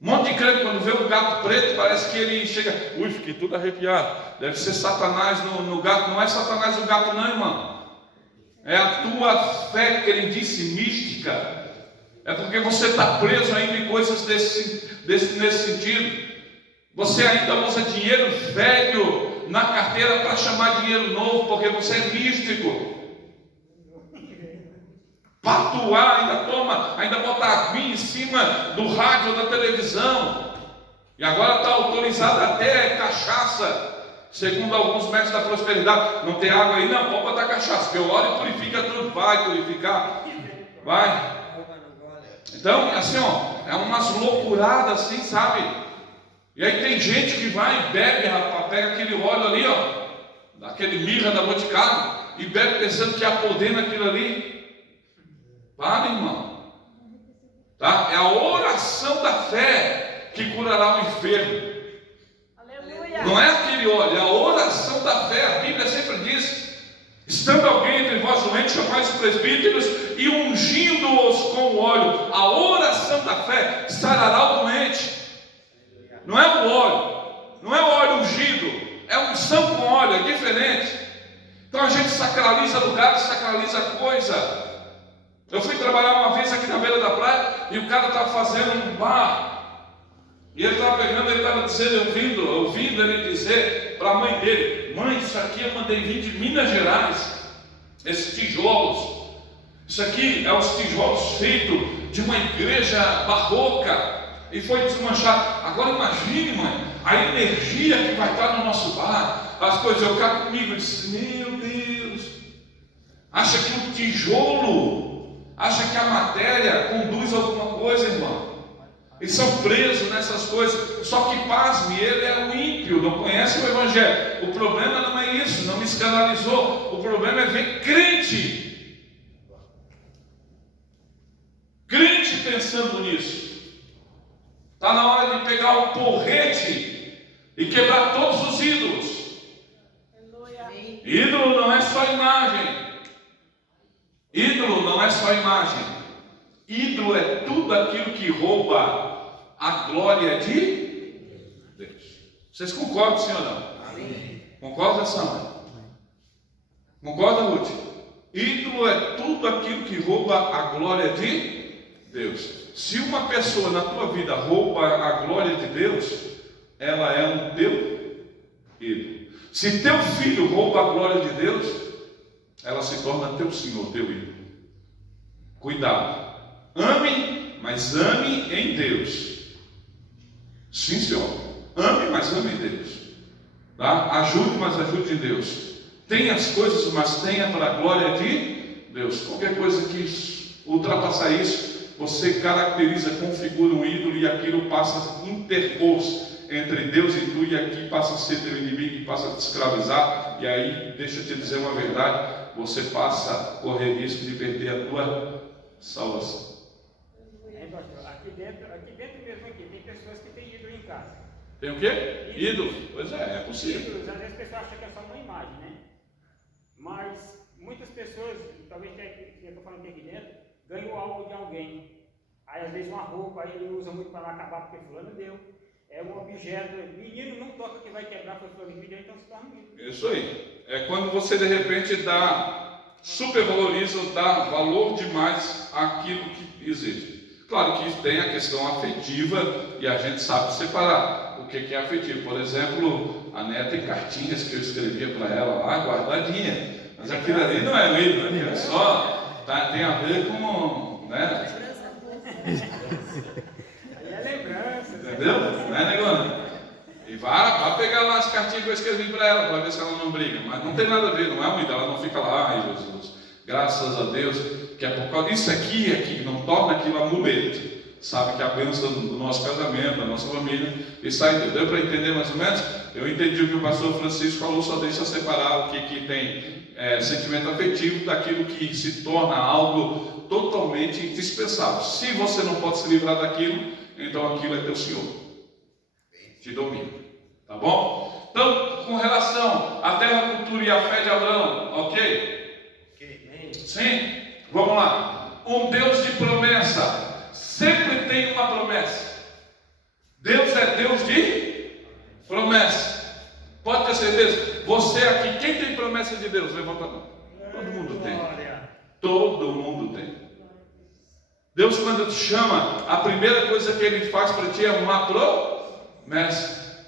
Um monte de crente, quando vê um gato preto, parece que ele chega, ui, fiquei tudo arrepiado. Deve ser Satanás no gato. Não é Satanás no gato não, irmão. É a tua fé crendice mística. É porque você está preso ainda em coisas nesse sentido. Você ainda usa dinheiro velho na carteira para chamar dinheiro novo, porque você é místico. Patuar, ainda bota aguinha em cima do rádio ou da televisão. E agora está autorizado até cachaça. Segundo alguns mestres da prosperidade, não tem água aí, não, pode botar cachaça, porque o óleo purifica tudo, vai purificar, vai. Então, assim, ó, é umas loucuradas assim, sabe? E aí tem gente que vai e bebe, rapaz, pega aquele óleo ali, ó, daquele mirra da Boticário, e bebe pensando que há poder naquilo ali. Para, irmão. Tá? É a oração da fé que curará o enfermo. Não é aquele óleo, é a oração da fé. A Bíblia sempre diz: estando alguém entre vós doente, chamais os presbíteros e ungindo-os com o óleo. A oração da fé sarará o doente. Não é o óleo, não é o óleo ungido, é unção com óleo, é diferente. Então a gente sacraliza lugares, sacraliza coisa. Eu fui trabalhar uma vez aqui na beira da praia e o cara estava fazendo um bar. E ele estava pegando, ele estava dizendo, ouvindo ele dizer para a mãe dele: mãe, isso aqui eu mandei vir de Minas Gerais, esses tijolos. Isso aqui é os tijolos feitos de uma igreja barroca e foi desmanchado. Agora imagine, mãe, a energia que vai estar no nosso bar, as coisas. Eu cá comigo, eu disse: meu Deus, acha que o tijolo, acha que a matéria conduz alguma coisa, irmão? Eles são presos nessas coisas. Só que, pasme, ele é um ímpio, não conhece o Evangelho. O problema não é isso, não me escandalizou. O problema é ver crente pensando nisso. Está na hora de pegar o porrete e quebrar todos os ídolos. Ídolo não é só imagem. Ídolo não é só imagem. Ídolo é tudo aquilo que rouba a glória de Deus. Vocês concordam, sim ou não? Amém. Concorda, Samuel? Concorda, Ruth? Ídolo é tudo aquilo que rouba a glória de Deus. Se uma pessoa na tua vida rouba a glória de Deus, ela é um teu ídolo. Se teu filho rouba a glória de Deus, ela se torna teu senhor, teu ídolo. Cuidado. Ame, mas ame em Deus. Sim, Senhor. Ame, mas ame em Deus. Tá? Ajude, mas ajude em Deus. Tenha as coisas, mas tenha para a glória de Deus. Qualquer coisa que ultrapassar isso, você caracteriza, configura um ídolo e aquilo passa a interpor entre Deus e tu, e aqui passa a ser teu inimigo e passa a te escravizar. E aí, deixa eu te dizer uma verdade, você passa a correr risco de perder a tua salvação. Aqui dentro mesmo aqui, tem pessoas que têm ídolo em casa. Tem o quê? Ídolo? Pois é possível. Ídolos, às vezes as pessoas acham que é só uma imagem, né? Mas muitas pessoas, talvez que eu estou falando aqui dentro, ganham algo de alguém. Aí às vezes uma roupa, aí ele usa muito para acabar porque fulano deu. É um objeto, menino não toca que vai quebrar, foi fulano que deu, então se torna ídolo. Isso aí. É quando você de repente supervaloriza, dá valor demais àquilo que existe. Claro que tem a questão afetiva e a gente sabe separar o que é afetivo. Por exemplo, a Neta tem cartinhas que eu escrevia para ela lá, guardadinha. Mas aquilo ali não é ídolo, né? É só tem a ver com, né? Aí é lembrança. Entendeu? Vai pegar lá as cartinhas que eu escrevi para ela, para ver se ela não briga. Mas não tem nada a ver, não é unida, ela não fica lá, ai Jesus, graças a Deus, que é por causa disso aqui, não torna aquilo amuleto. Sabe que a bênção do nosso casamento, da nossa família, está aí. Deu para entender mais ou menos? Eu entendi o que o pastor Francisco falou, só deixa separar o que tem sentimento afetivo daquilo que se torna algo totalmente indispensável. Se você não pode se livrar daquilo, então aquilo é teu Senhor, te domina, tá bom? Então, com relação à terra, cultura e à fé de Abraão, ok? Sim? Vamos lá. Um Deus de promessa sempre tem uma promessa. Deus é Deus de promessa. Pode ter certeza. Você aqui, quem tem promessa de Deus? Levanta a mão. Todo mundo tem. Todo mundo tem. Deus, quando te chama, a primeira coisa que Ele faz para ti é uma promessa.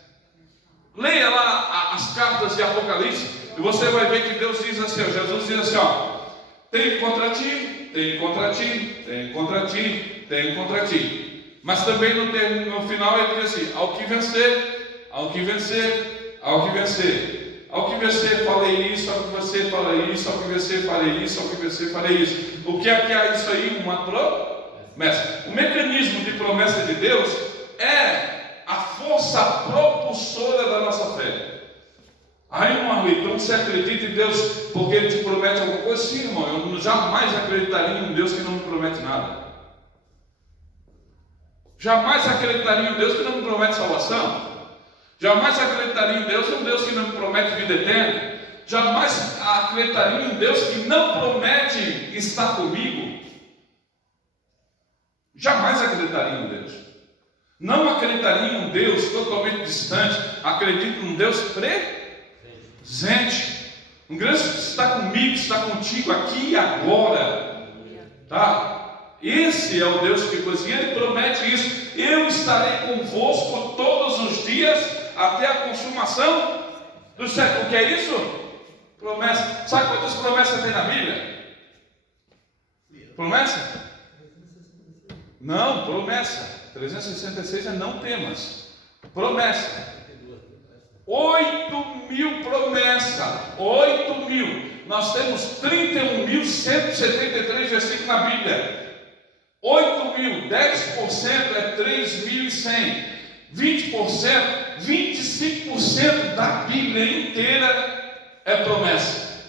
Leia lá as cartas de Apocalipse e você vai ver que Deus diz assim, Jesus diz assim, ó, tenho contra ti, tenho contra ti, tenho contra ti, tenho contra ti. Mas também no final ele diz assim, ao que vencer, ao que vencer, ao que vencer. Ao que vencer, falei isso, ao que vencer, falei isso, ao que vencer, falei isso, ao que vencer, falei isso. O que é que há isso aí? Uma promessa. O mecanismo de promessa de Deus é a força propulsora da nossa fé. Aí, irmão, então você acredita em Deus porque Ele te promete alguma coisa? Sim, irmão, eu jamais acreditaria em um Deus que não me promete nada. Jamais acreditaria em um Deus que não me promete salvação. Jamais acreditaria em Deus, um Deus que não me promete vida eterna. Jamais acreditaria em um Deus que não promete estar comigo. Jamais acreditaria em um Deus. Não acreditaria em um Deus totalmente distante. Acredito em um Deus presente. Um Deus que está comigo, está contigo aqui e agora. Tá? Esse é o Deus que cozinha. Ele promete isso. Eu estarei convosco todos os dias até a consumação do século. O que é isso? Promessa. Sabe quantas promessas tem na Bíblia? Promessa? Não, promessa. 366 é não temas. Promessa. 8.000 promessas. 8.000. Nós temos 31.173 versículos na Bíblia. 8.000, 10% é 3.100, 20%, 25% da Bíblia inteira é promessa.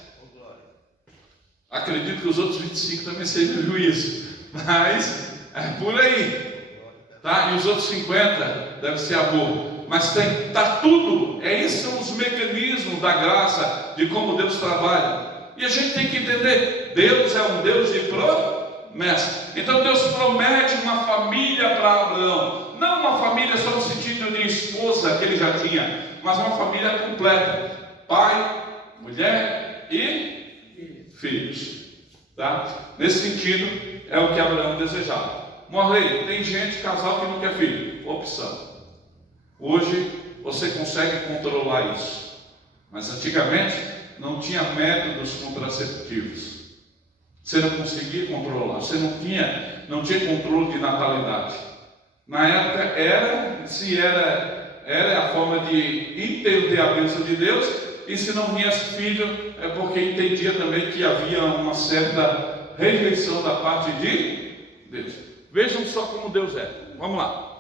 Acredito que os outros 25 também sejam juízo, mas é por aí, tá? E os outros 50 deve ser amor, mas tá tudo. Esses são os mecanismos da graça, de como Deus trabalha. E a gente tem que entender, Deus é um Deus de promessa. Então Deus promete uma família para Abraão, não uma família só no sentido de esposa que ele já tinha, mas uma família completa, pai, mulher e filhos, tá? Nesse sentido é o que Abraão desejava. Morrei, tem gente, casal que não quer filho, opção. Hoje você consegue controlar isso, mas antigamente não tinha métodos contraceptivos. Você não conseguia controlar, você não tinha controle de natalidade. Na época era a forma de entender a bênção de Deus, e se não viesse filho, é porque entendia também que havia uma certa rejeição da parte de Deus. Vejam só como Deus é. Vamos lá.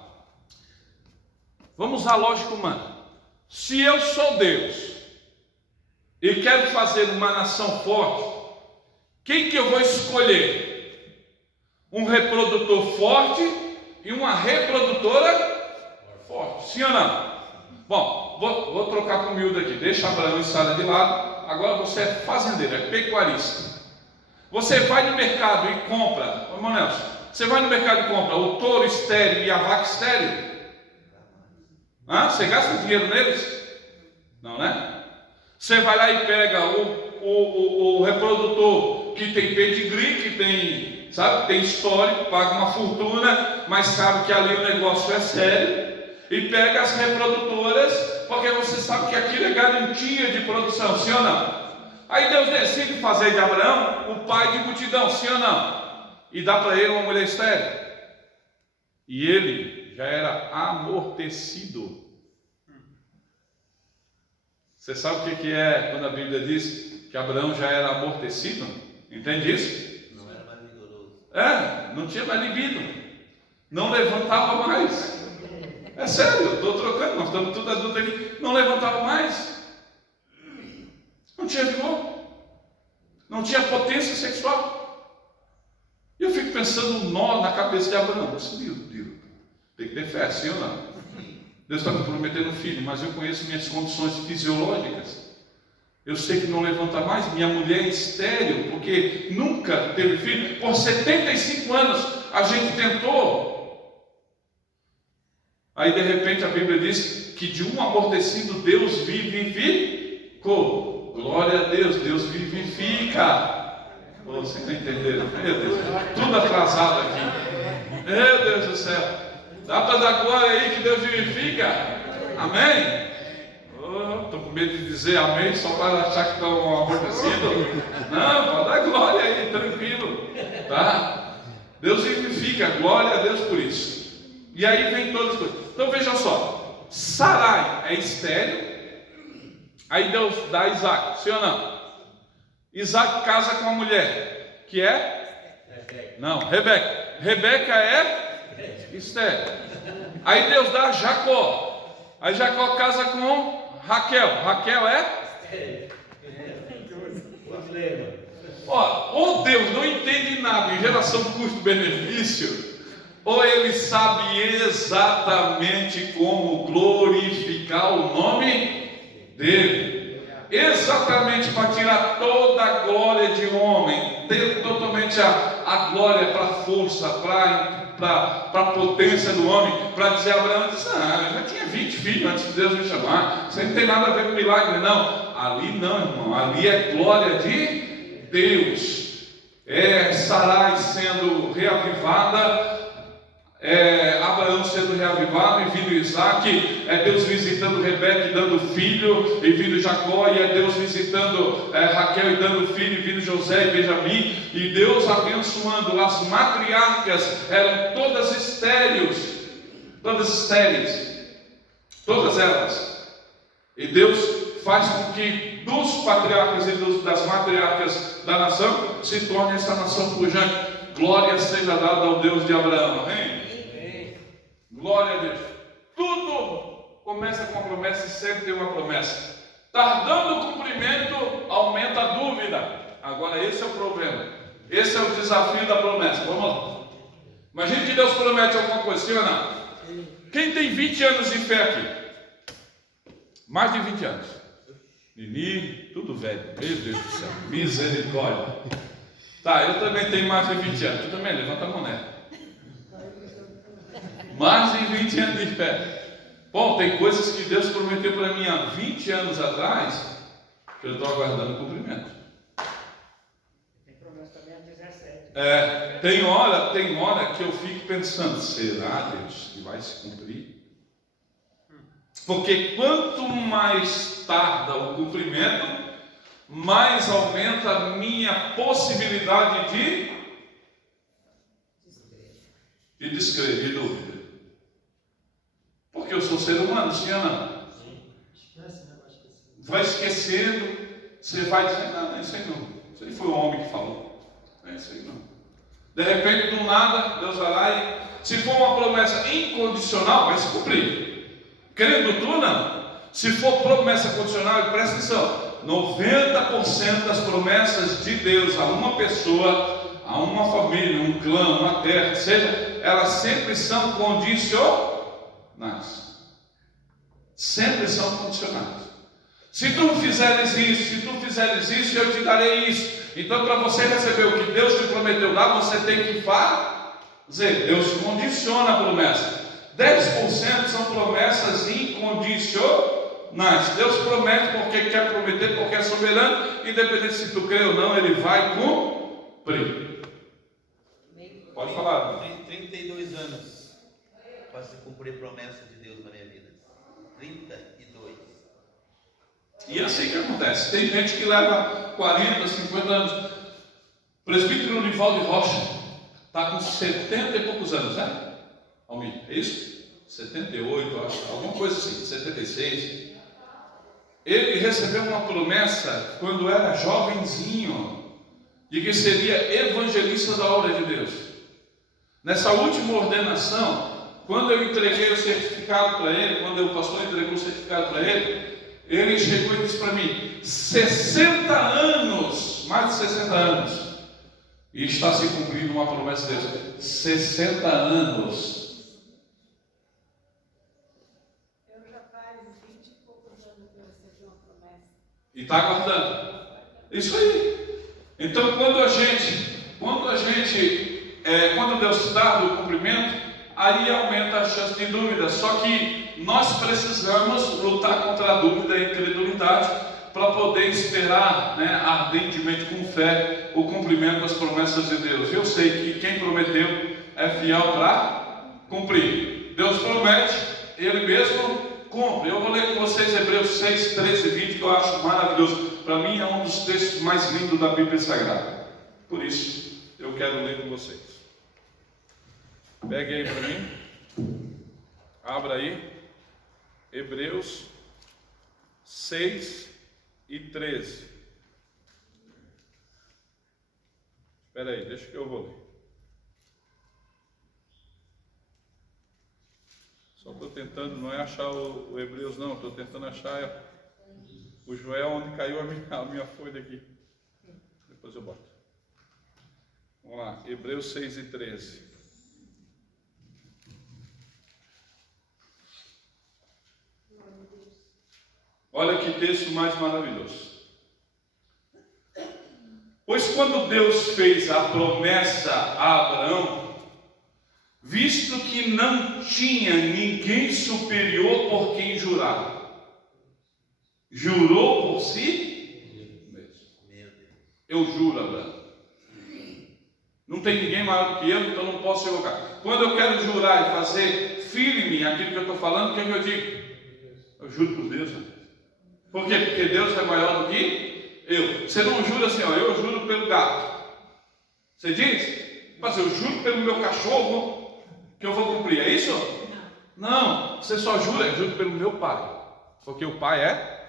Vamos à lógica humana. Se eu sou Deus e quero fazer uma nação forte, quem que eu vou escolher? Um reprodutor forte e uma reprodutora forte. Sim ou não? Bom, vou trocar para o miúdo aqui. Deixa Abraão e Sara de lado. Agora você é fazendeiro, é pecuarista. Você vai no mercado e compra, irmão Nelson, você vai no mercado e compra o touro estéril e a vaca estéril. Você gasta dinheiro neles? Não, né? Você vai lá e pega o reprodutor que tem pedigree, que tem, sabe, tem histórico, paga uma fortuna, mas sabe que ali o negócio é sério, e pega as reprodutoras, porque você sabe que aquilo é garantia de produção, sim ou não? Aí Deus decide fazer de Abraão o pai de multidão, sim ou não? E dá para ele uma mulher estéril. E ele já era amortecido. Você sabe o que é quando a Bíblia diz que Abraão já era amortecido? Entende isso? Não era mais vigoroso. Não tinha mais libido, não levantava mais. É sério, eu estou trocando, nós estamos tudo adulto aqui. Não levantava mais, não tinha vigor, não tinha potência sexual. E eu fico pensando um nó na cabeça de Abraão. Meu Deus, tem que ter fé, sim ou não? Deus está me prometendo um filho, mas eu conheço minhas condições fisiológicas. Eu sei que não levanta mais. Minha mulher é estéril, porque nunca teve filho. Por 75 anos a gente tentou. Aí de repente a Bíblia diz que de um amortecido Deus vivificou. Glória a Deus, Deus vivifica. Vocês não entenderam? Meu Deus, tudo atrasado aqui. Meu Deus do céu. Dá para dar glória aí que Deus vivifica? Amém? Estou com medo de dizer amém só para achar que estão amortecidos. Não, pode dar glória aí, tranquilo. Tá? Deus vivifica, glória a Deus por isso. E aí vem todas as coisas. Então veja só, Sarai é estéril, aí Deus dá Isaac, sim ou não? Isaac casa com uma mulher, que é? Não, Rebeca. Rebeca é estéril. Aí Deus dá Jacó, aí Jacó casa com Raquel. Raquel é? Ou Deus não entende nada em relação custo-benefício, ou Ele sabe exatamente como glorificar o nome dEle, exatamente para tirar toda a glória de homem, ter totalmente a glória para a força, para a potência do homem, para dizer a Abraão, eu já tinha 20 filhos antes de Deus me chamar, isso aí não tem nada a ver com milagre, não. Ali não, irmão, ali é glória de Deus. Sarai sendo reavivada, Abraão sendo reavivado, e vindo Isaac, Deus visitando Rebeca e dando filho, e vindo Jacó, e Deus visitando Raquel e dando filho, e vindo José e Benjamim, e Deus abençoando. As matriarcas eram todas estéreis, todas elas, e Deus faz com que dos patriarcas e das matriarcas da nação se torne essa nação pujante. Glória seja dada ao Deus de Abraão, amém? Glória a Deus. Tudo começa com uma promessa e sempre tem uma promessa. Tardando o cumprimento, aumenta a dúvida. Agora esse é o problema. Esse é o desafio da promessa. Vamos lá. Imagina que Deus promete alguma coisa, sim ou não? Quem tem 20 anos de fé aqui? Mais de 20 anos. Nini, tudo velho. Meu Deus do céu. Misericórdia. Tá, eu também tenho mais de 20 anos. Tu também, levanta a mão, né? Mais de 20 anos de fé. Bom, tem coisas que Deus prometeu para mim há 20 anos atrás, que eu estou aguardando o cumprimento. Tem promessa também há 17. Tem hora que eu fico pensando, será, Deus, que vai se cumprir? Porque quanto mais tarda o cumprimento, mais aumenta a minha possibilidade de descrer, de dúvida. Porque eu sou ser humano, sim ou não? Vai esquecendo, você vai dizendo, não, isso aí não. Isso aí foi o homem que falou. Não é isso aí não. De repente, do nada, Deus vai lá e, se for uma promessa incondicional, vai se cumprir. Crendo tu, não. Se for promessa condicional, presta atenção, 90% das promessas de Deus a uma pessoa, a uma família, um clã, uma terra, seja, elas sempre são condicionais. Sempre são condicionais. Se tu fizeres isso, eu te darei isso. Então, para você receber o que Deus te prometeu dar, você tem que fazer. Deus condiciona a promessa. 10% são promessas incondicionais. Deus promete porque quer prometer, porque é soberano. Independente se tu crê ou não, Ele vai cumprir. Pode falar. 32 anos para se cumprir promessa de Deus na minha vida. 32. E é assim que acontece. Tem gente que leva 40, 50 anos. O presbítero Univaldo Rocha está com 70 e poucos anos, né? Almir, é isso? 78, acho, alguma coisa assim, 76. ele recebeu uma promessa quando era jovenzinho, de que seria evangelista da obra de Deus. Nessa última ordenação, quando eu entreguei o certificado para ele, quando o pastor entregou o certificado para ele, ele chegou e disse para mim: 60 anos, mais de 60 anos, e está se cumprindo uma promessa de Deus. 60 anos. Eu já faz 20 e poucos anos que eu recebi uma promessa. E está aguardando. Isso aí. Então, quando Deus dá o cumprimento, aí aumenta a chance de dúvida. Só que nós precisamos lutar contra a dúvida e a incredulidade para poder esperar, né, ardentemente com fé o cumprimento das promessas de Deus. Eu sei que quem prometeu é fiel para cumprir. Deus promete, Ele mesmo cumpre. Eu vou ler com vocês Hebreus 6, 13 e 20, que eu acho maravilhoso. Para mim é um dos textos mais lindos da Bíblia Sagrada. Por isso, eu quero ler com vocês. Pegue aí para mim. Abra aí. Hebreus 6 e 13. Espera aí, deixa que eu vou ler. Só estou tentando, não é achar o Hebreus não, estou tentando achar o Joel onde caiu a minha folha aqui. Depois eu boto. Vamos lá, Hebreus 6 e 13. Olha que texto mais maravilhoso. Pois quando Deus fez a promessa a Abraão, visto que não tinha ninguém superior por quem jurar, jurou por si mesmo. Eu juro, Abraão. Não tem ninguém maior do que eu, então não posso evocar. Quando eu quero jurar e fazer firme aquilo que eu estou falando, o que eu digo? Eu juro por Deus. Por quê? Porque Deus é maior do que eu. Você não jura assim, ó, eu juro pelo gato. Você diz? Mas eu juro pelo meu cachorro que eu vou cumprir. É isso? Não. Você só jura, eu juro pelo meu pai. Porque o pai é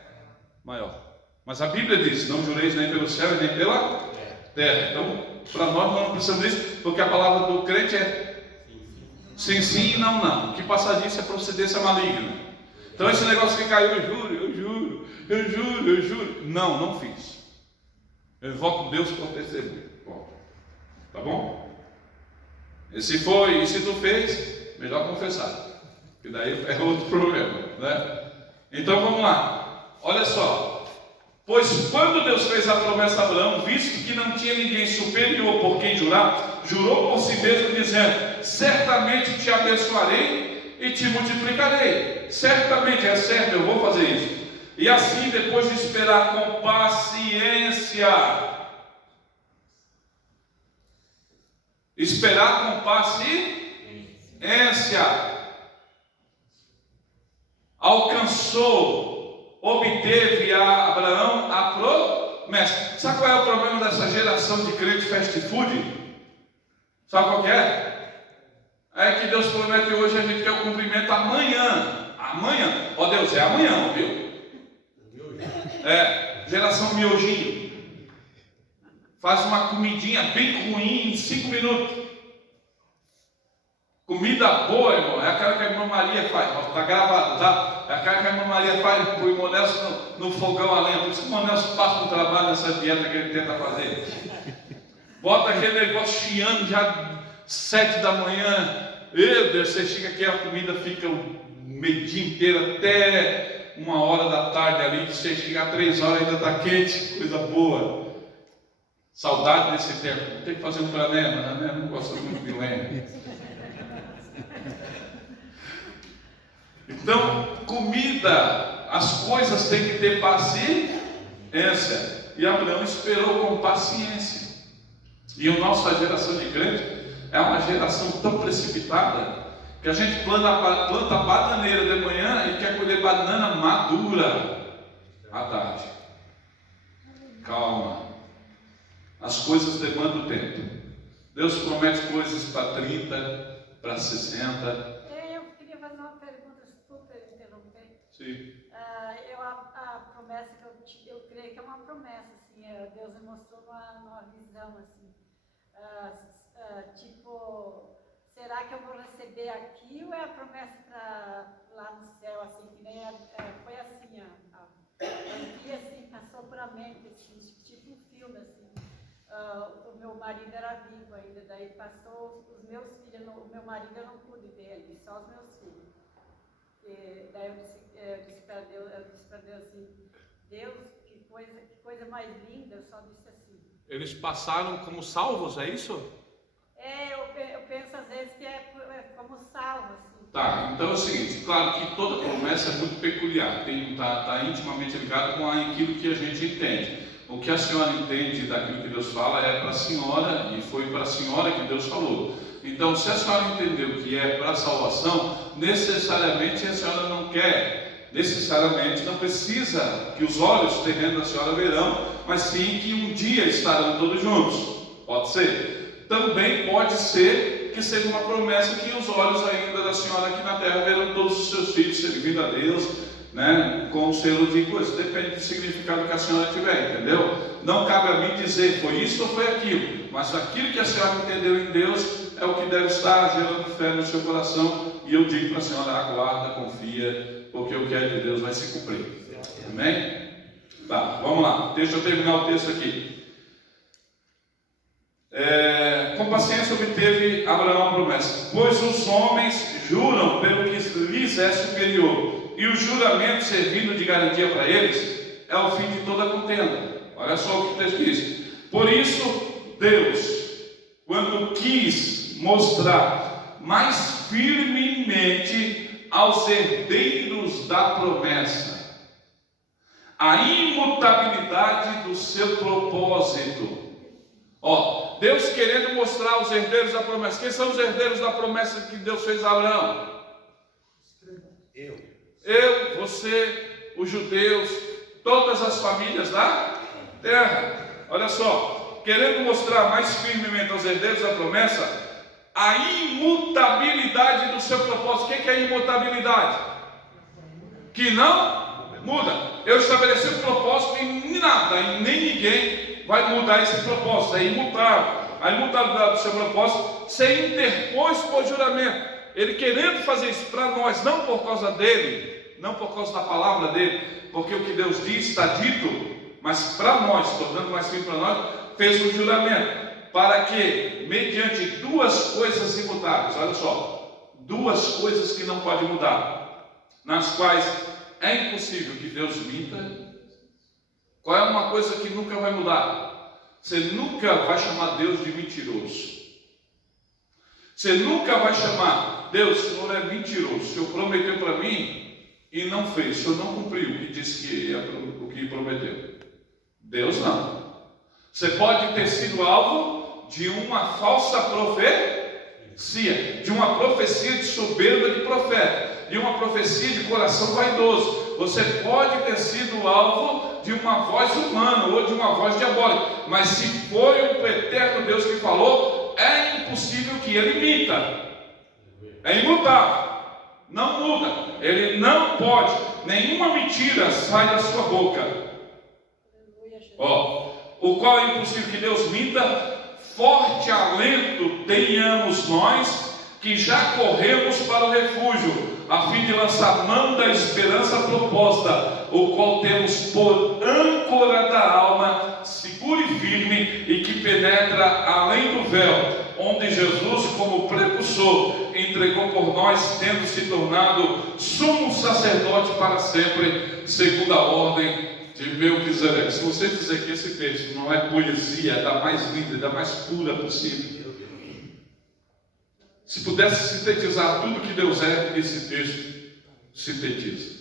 maior. Mas a Bíblia diz: não jureis nem pelo céu e nem pela terra. Então, para nós não precisamos disso, porque a palavra do crente é sim, sim e não, não. O que passar disso é procedência maligna. Então esse negócio que caiu, eu juro. Não fiz. Eu invoco Deus por testemunho. Tá bom? E se tu fez, melhor confessar. Que daí é outro problema, né? Então vamos lá. Olha só. Pois quando Deus fez a promessa a Abraão, visto que não tinha ninguém superior por quem jurar, jurou por si mesmo, dizendo: certamente te abençoarei e te multiplicarei. Certamente, é certo, eu vou fazer isso. E assim, depois de esperar com paciência, obteve a Abraão a promessa. Sabe qual é o problema dessa geração de crente fast food? Sabe qual que é? É que Deus promete hoje, a gente quer o cumprimento amanhã. Amanhã, ó Deus, é amanhã, viu? É, geração miojinho. Faz uma comidinha bem ruim em 5 minutos. Comida boa, irmão, é aquela que a irmã Maria faz. Está gravado, tá? É aquela que a irmã Maria faz para o irmão Nelson no fogão a lenha. Por isso que o irmão Nelson passa o trabalho nessa dieta que ele tenta fazer. Bota aquele negócio chiando já 7 da manhã. Meu Deus, você chega aqui, a comida fica o meio-dia inteiro até 1h da tarde ali. Você chega a 3 horas ainda está quente, coisa boa. Saudade desse tempo. Tem que fazer um planema, né? Não gosto muito de lenha. Então, comida, as coisas têm que ter paciência. E Abraão esperou com paciência. E a nossa geração de crente é uma geração tão precipitada que a gente planta bananeira de manhã e quer colher banana madura à tarde. Calma. As coisas demandam tempo. Deus promete coisas para 30, para 60. Eu queria fazer uma pergunta, desculpa interromper. Sim. A promessa que eu creio que é uma promessa, assim, Deus me mostrou numa visão, assim, tipo, será que eu vou receber aqui ou é a promessa para lá no céu, assim, que nem foi assim, e assim, passou por a mente, assim, tipo um filme, assim. O meu marido era vivo ainda, daí passou os meus filhos, o meu marido eu não pude ver ele, só os meus filhos. E daí eu disse para Deus assim, Deus, que coisa mais linda, eu só disse assim. Eles passaram como salvos, é isso? Eu penso às vezes que é como salvo, assim. Tá, então é o seguinte, claro que toda promessa é muito peculiar, está intimamente ligada com aquilo que a gente entende. O que a senhora entende daquilo que Deus fala é para a senhora, e foi para a senhora que Deus falou. Então, se a senhora entendeu que é para a salvação, necessariamente a senhora não quer, necessariamente não precisa que os olhos terrenos da senhora verão, mas sim que um dia estarão todos juntos. Pode ser. Também pode ser que seja uma promessa que os olhos ainda da senhora aqui na terra verão todos os seus filhos servindo a Deus, né, com o selo de coisa, depende do significado que a senhora tiver, entendeu? Não cabe a mim dizer foi isso ou foi aquilo, mas aquilo que a senhora entendeu em Deus é o que deve estar gerando fé no seu coração, e eu digo para a senhora, aguarda, confia, porque o que é de Deus vai se cumprir. Amém? Tá, vamos lá, deixa eu terminar o texto aqui. Com paciência obteve Abraão a promessa, pois os homens juram pelo que lhes é superior, e o juramento servindo de garantia para eles é o fim de toda contenda. Olha só o que o texto diz. Por isso Deus, quando quis mostrar mais firmemente aos herdeiros da promessa a imutabilidade do seu propósito. Deus querendo mostrar aos herdeiros da promessa. Quem são os herdeiros da promessa que Deus fez a Abraão? Eu, você, os judeus, todas as famílias da terra. Olha só, querendo mostrar mais firmemente aos herdeiros da promessa a imutabilidade do seu propósito. O que é imutabilidade? Que não muda. Eu estabeleci um propósito e nada, e nem ninguém vai mudar esse propósito. É imutável. A imutabilidade do seu propósito se interpôs por juramento. Ele querendo fazer isso para nós, não por causa dele, não por causa da palavra dele, porque o que Deus diz está dito, mas para nós, tornando mais firme para nós, fez um juramento, para que, mediante duas coisas imutáveis, olha só, duas coisas que não podem mudar, nas quais é impossível que Deus minta. Qual é uma coisa que nunca vai mudar? Você nunca vai chamar Deus de mentiroso. Você nunca vai chamar Deus, o Senhor é mentiroso. O Senhor prometeu para mim e não fez. O Senhor não cumpriu o que disse que o que prometeu. Deus não. Você pode ter sido alvo de uma falsa profecia, de uma profecia de soberba de profeta, de uma profecia de coração vaidoso. Você pode ter sido alvo de uma voz humana ou de uma voz diabólica, mas se foi o eterno Deus que falou, é impossível que ele minta. É imutável, não muda. Ele não pode, nenhuma mentira sai da sua boca. O qual é impossível que Deus minta. Forte alento tenhamos nós que já corremos para o refúgio, a fim de lançar mão da esperança proposta, o qual temos por âncora da alma, seguro e firme, e que penetra além do véu, onde Jesus, como precursor, entregou por nós, tendo se tornado sumo sacerdote para sempre, segundo a ordem de Melquisedeque. Se você dizer que esse texto não é poesia, é da mais linda, da mais pura possível, se pudesse sintetizar tudo que Deus é, esse texto sintetiza.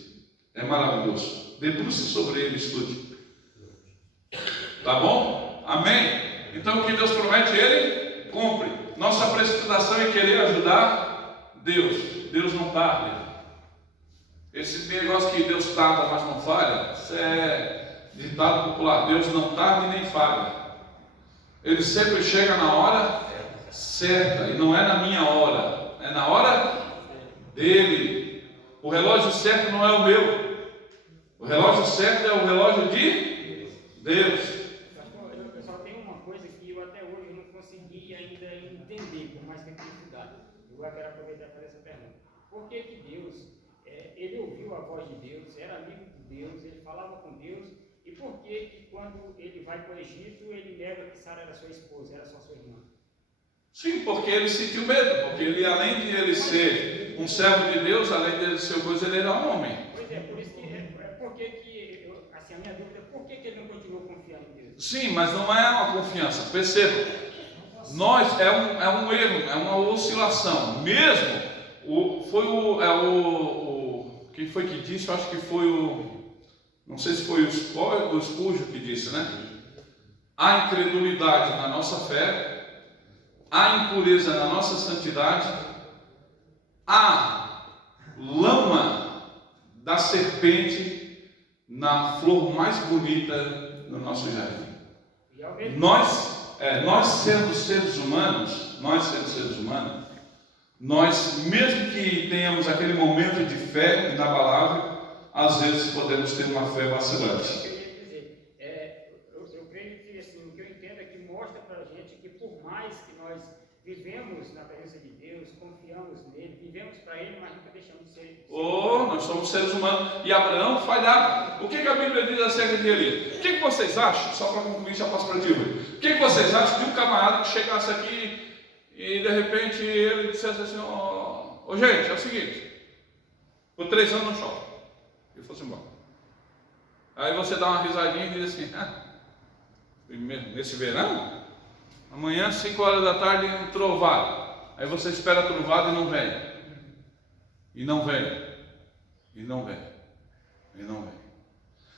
É maravilhoso. Debruce sobre ele, estude. Tá bom? Amém? Então o que Deus promete, ele cumpre. Nossa precipitação é querer ajudar Deus. Deus não tarda. Esse negócio que Deus tarda, mas não falha, isso é ditado popular. Deus não tarda e nem falha. Ele sempre chega na hora certa, e não é na minha hora, é na hora dele. O relógio certo não é o meu, relógio certo é o relógio de Deus. Eu só tenho uma coisa que eu até hoje não consegui ainda entender, por mais que eu tenha estudado. Eu quero aproveitar para fazer essa pergunta. Por que que Deus, ele ouviu a voz de Deus, era amigo de Deus, ele falava com Deus, e por que que quando ele vai para o Egito, ele nega que Sara era sua esposa, era só sua irmã? Sim, porque ele sentiu medo, porque ele, além de ele ser um servo de Deus, além de ele ser coisa, ele era um homem. Pois é, por isso que, assim, a minha dúvida é por que que ele não continuou confiando em Deus? Sim, mas não é uma confiança, perceba. Nós, é um erro, é uma oscilação. Mesmo, quem foi que disse? Eu acho que foi não sei se foi o Spurgeon que disse, né? Há incredulidade na nossa fé, há impureza na nossa santidade, há lama da serpente na flor mais bonita do nosso jardim. Nós sendo seres humanos, nós, mesmo que tenhamos aquele momento de fé inabalável, às vezes podemos ter uma fé vacilante. Eu creio que assim, o que eu entendo é que mostra para a gente que por mais que nós vivemos na presença de Deus, confiamos nele, vivemos para ele, mas nunca deixamos de ser. Nós somos seres humanos. E Abraão falhava. O que a Bíblia diz acerca de Elias? O que vocês acham? Só para concluir, já passo para ti. O que vocês acham de um camarada que chegasse aqui e de repente ele dissesse assim: gente, é o seguinte, por 3 anos não chove. E fosse embora. Aí você dá uma risadinha e diz assim: nesse verão, amanhã 5 horas da tarde trovado. Aí você espera a trovada e não vem. E não vem. E não vem. E não vem.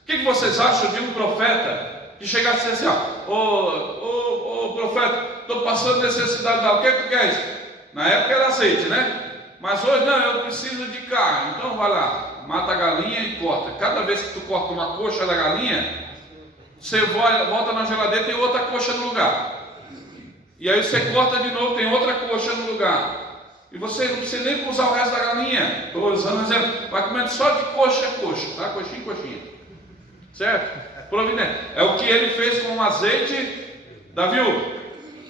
O que vocês acham de um profeta que chegasse assim: ô profeta, estou passando necessidade lá, o que é que tu queres? Na época era azeite, né? Mas hoje não, eu preciso de carne. Então vai lá, mata a galinha e corta. Cada vez que tu corta uma coxa da galinha, você volta na geladeira, tem outra coxa no lugar. E aí você corta de novo, tem outra coxa no lugar. E você não precisa nem usar o resto da galinha. Estou usando um exemplo. Vai comendo só de coxa a coxa, tá? Coxinha em coxinha. Certo? Providência. É o que ele fez com o azeite da viúva.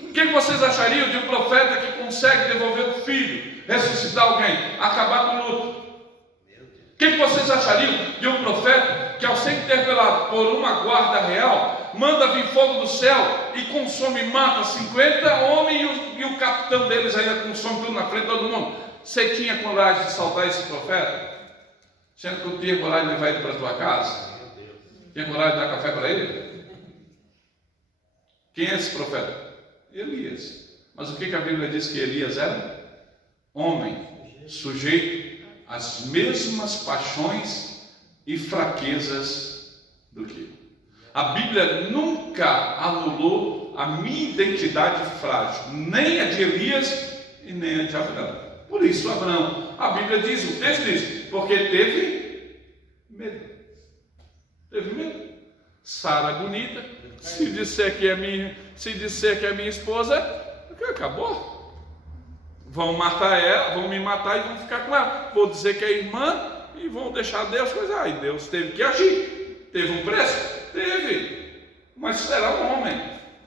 O que vocês achariam de um profeta que consegue devolver o filho, ressuscitar alguém, acabar com o luto? O que vocês achariam de um profeta que, ao ser interpelado por uma guarda real, manda vir fogo do céu e consome e mata 50 homens e o capitão deles ainda consome tudo na frente de todo mundo? Você tinha coragem de salvar esse profeta? Sendo que eu tinha coragem de levar ele para a tua casa? Tinha coragem de dar café para ele? Quem é esse profeta? Elias. Mas o que a Bíblia diz que Elias era? Homem, sujeito às mesmas paixões e fraquezas do que eu. A Bíblia nunca anulou a minha identidade frágil, nem a de Elias e nem a de Abraão. Por isso Abraão, a Bíblia diz, o texto diz, porque teve medo. Teve medo. Sara bonita, se disser que é minha esposa, acabou. Vão matar ela, vão me matar e vão ficar com ela. Vou dizer que é irmã e vão deixar Deus coisar. E Deus teve que agir. Teve um preço? Teve. Mas será um homem.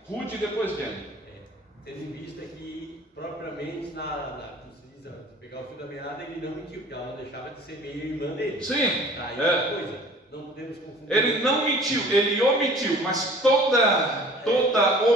Rude depois dele. Tendo em vista que, propriamente, se pegar o fio da meada, ele não mentiu, porque ela não deixava de ser meio irmã dele. Sim. Aí outra coisa, não podemos confundir. Ele não mentiu, ele omitiu, mas toda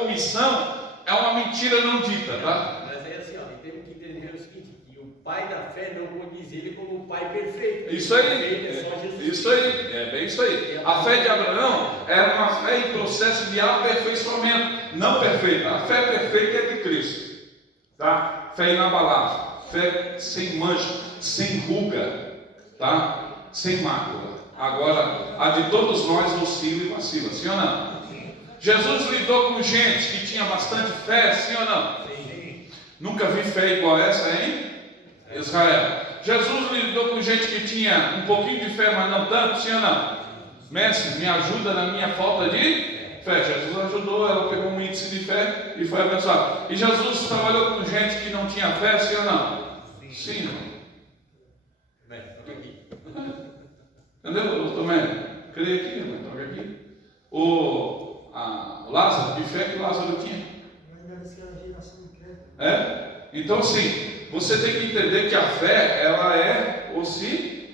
omissão é uma mentira não dita, tá? Mas é assim, temos que entender o seguinte, que o pai da fé não condiz ele como um pai perfeito. Isso aí, é só Jesus. isso aí, é bem isso aí. A fé de Abraão era uma fé em processo de aperfeiçoamento, não perfeita. A fé perfeita é de Cristo, tá? Fé inabalável, fé sem mancha, sem ruga, tá? Sem mácula. Agora, a de todos nós oscila e vacila, sim ou não? Jesus lidou com gente que tinha bastante fé, sim ou não? Sim. Nunca vi fé igual essa em Israel. Jesus lidou com gente que tinha um pouquinho de fé, mas não tanto, sim ou não? Mestre, me ajuda na minha falta de fé. Jesus ajudou, ela pegou um índice de fé e foi abençoada. E Jesus trabalhou com gente que não tinha fé, sim ou não? Sim. Entendeu, doutor Mélio? Creia aqui, irmão, toca aqui. O Lázaro, que fé que Lázaro tinha? Então assim, você tem que entender que a fé, ela é oscilante.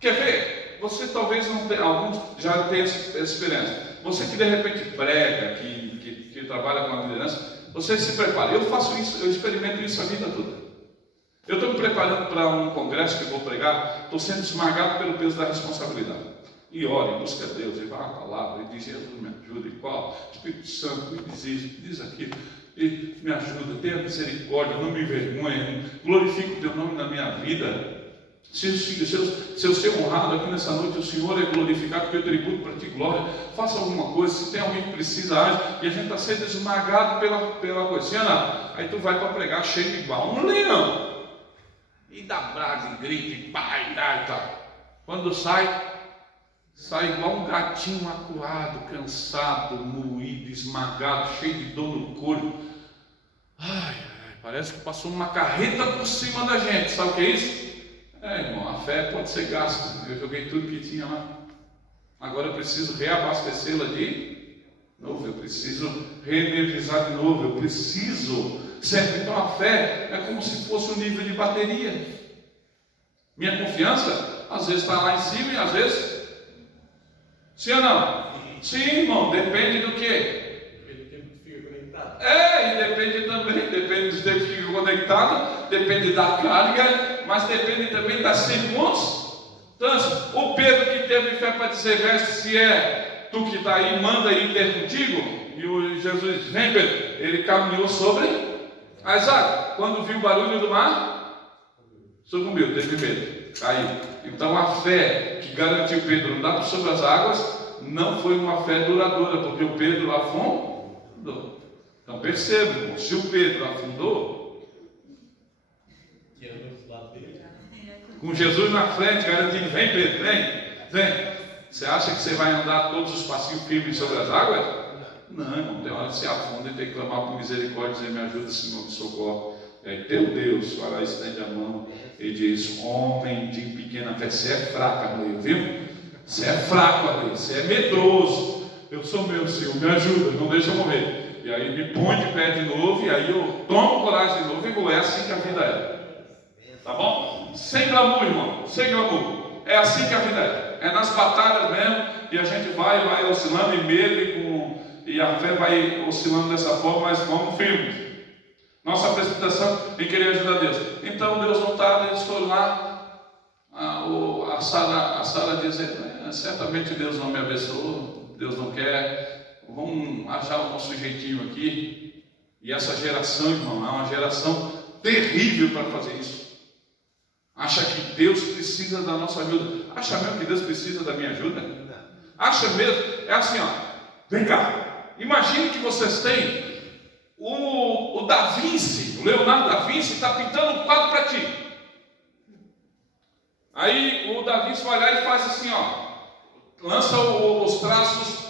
Quer ver? Você talvez não tenha, alguns já tenham essa experiência. Você que de repente prega, que trabalha com a liderança, você se prepara. Eu faço isso, eu experimento isso a vida toda. Eu estou me preparando para um congresso que eu vou pregar, estou sendo esmagado pelo peso da responsabilidade. E ora, busca Deus, e vai a palavra, e diz: Jesus me ajuda, e qual? Espírito Santo, me diz isso, me diz aquilo, e me ajuda, tenha misericórdia, não me envergonhe, glorifique o teu nome na minha vida. Se eu ser honrado aqui nessa noite, o Senhor é glorificado, porque eu tributo para ti glória. Faça alguma coisa, se tem alguém que precisa, age. E a gente está sendo esmagado pela coisa. Aí tu vai para pregar cheio igual um leão. E dá brasa, e grita, e pá, e dá e tal. Quando sai igual um gatinho acuado, cansado, moído, esmagado, cheio de dor no corpo. Ai, parece que passou uma carreta por cima da gente. Sabe o que é isso? Irmão, a fé pode ser gasta. Eu joguei tudo que tinha lá. Agora eu preciso reabastecê-la de novo. Eu preciso reenergizar de novo. Eu preciso, certo? Então a fé é como se fosse um nível de bateria. Minha confiança, às vezes está lá em cima e às vezes... Sim ou não? Sim, irmão. Depende do quê? Depende do tempo que fica conectado. E depende também. Depende do tempo que fica conectado. Depende da carga. Mas depende também das circunstâncias. O Pedro que teve fé para dizer: mestre, se é tu que está aí, manda ir ter contigo. E o Jesus disse: vem, Pedro. Ele caminhou sobre as águas. Quando viu o barulho do mar, sucumbiu, teve medo, caiu. Então a fé que garantiu Pedro andar sobre as águas não foi uma fé duradoura, porque o Pedro afundou. Então perceba, irmão, se o Pedro afundou, com Jesus na frente, garantindo: vem Pedro, vem. Você acha que você vai andar todos os passinhos firmes sobre as águas? Não, irmão, tem hora que você afunda e tem que clamar por misericórdia e dizer: me ajuda, Senhor, me socorre. E aí teu Deus vai lá, estende a mão e diz: homem de pequena fé, você é fraco, Aleluia, viu? Você é fraco, Aleluia, você é medroso. Eu sou meu, Senhor, me ajuda, não deixa eu morrer. E aí me põe de pé de novo, e aí eu tomo coragem de novo e vou. É assim que a vida é. Tá bom? Sem glamour, irmão, sem glamour. É assim que a vida é. É nas batalhas mesmo. E a gente vai oscilando em medo e a fé vai oscilando dessa forma, mas vamos firmes. Nossa precipitação em querer ajudar Deus. Então Deus não está, eles foram lá. A Sara dizendo: certamente Deus não me abençoou, Deus não quer. Vamos achar o nosso jeitinho aqui. E essa geração, irmão, é uma geração terrível para fazer isso. Acha que Deus precisa da nossa ajuda. Acha mesmo que Deus precisa da minha ajuda? Acha mesmo? É assim, ó. Vem cá. Imagine que vocês têm o Da Vinci, o Leonardo da Vinci está pintando um quadro para ti. Aí o Da Vinci vai lá e faz assim, ó. Lança os traços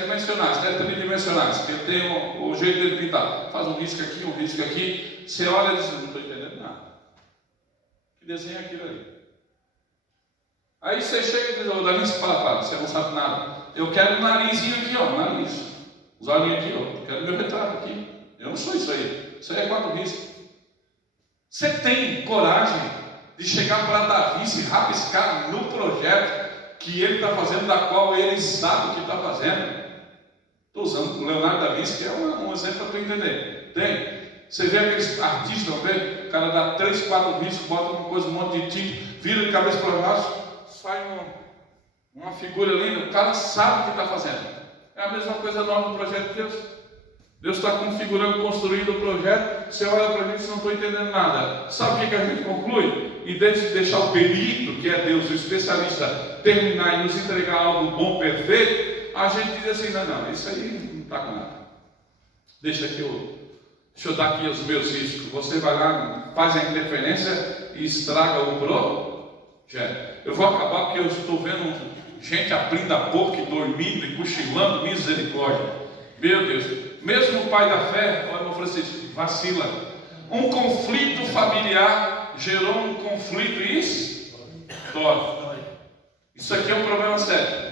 dimensionais, tridimensionais, que ele tem o jeito dele pintar. Faz um risco aqui, um risco aqui. Você olha e diz: não estou entendendo nada. Que desenho é aquilo ali? Aí você chega e diz: ô Da Vinci, para, você não sabe nada. Eu quero um narizinho aqui, ó, nariz. Os olhinhos aqui, ó. Eu quero meu retrato aqui. Eu não sou isso aí. Isso aí é 4 riscos. Você tem coragem de chegar para Da Vinci e rabiscar no projeto que ele está fazendo, da qual ele sabe o que está fazendo? Estou usando o Leonardo da Vinci, que é um exemplo para tu entender. Tem. Você vê aqueles artistas, não vê? O cara dá 3, 4 riscos, bota uma coisa, um monte de tinta, vira de cabeça para baixo, sai uma figura linda. O cara sabe o que está fazendo. É a mesma coisa nova no projeto de Deus. Deus está configurando, construindo o projeto. Você olha para mim e não estou entendendo nada. Sabe o que a gente conclui? Em vez de deixar o perito, que é Deus, o especialista, terminar e nos entregar algo bom, perfeito, a gente diz assim: não, isso aí não está com nada. Deixa eu dar aqui os meus riscos. Você vai lá, faz a interferência e estraga o projeto. Eu vou acabar porque eu estou vendo gente abrindo a boca e dormindo e cochilando. Misericórdia. Meu Deus. Mesmo o pai da fé, olha, irmão Francisco, vacila. Um conflito familiar gerou um conflito histórico. Isso aqui é um problema sério.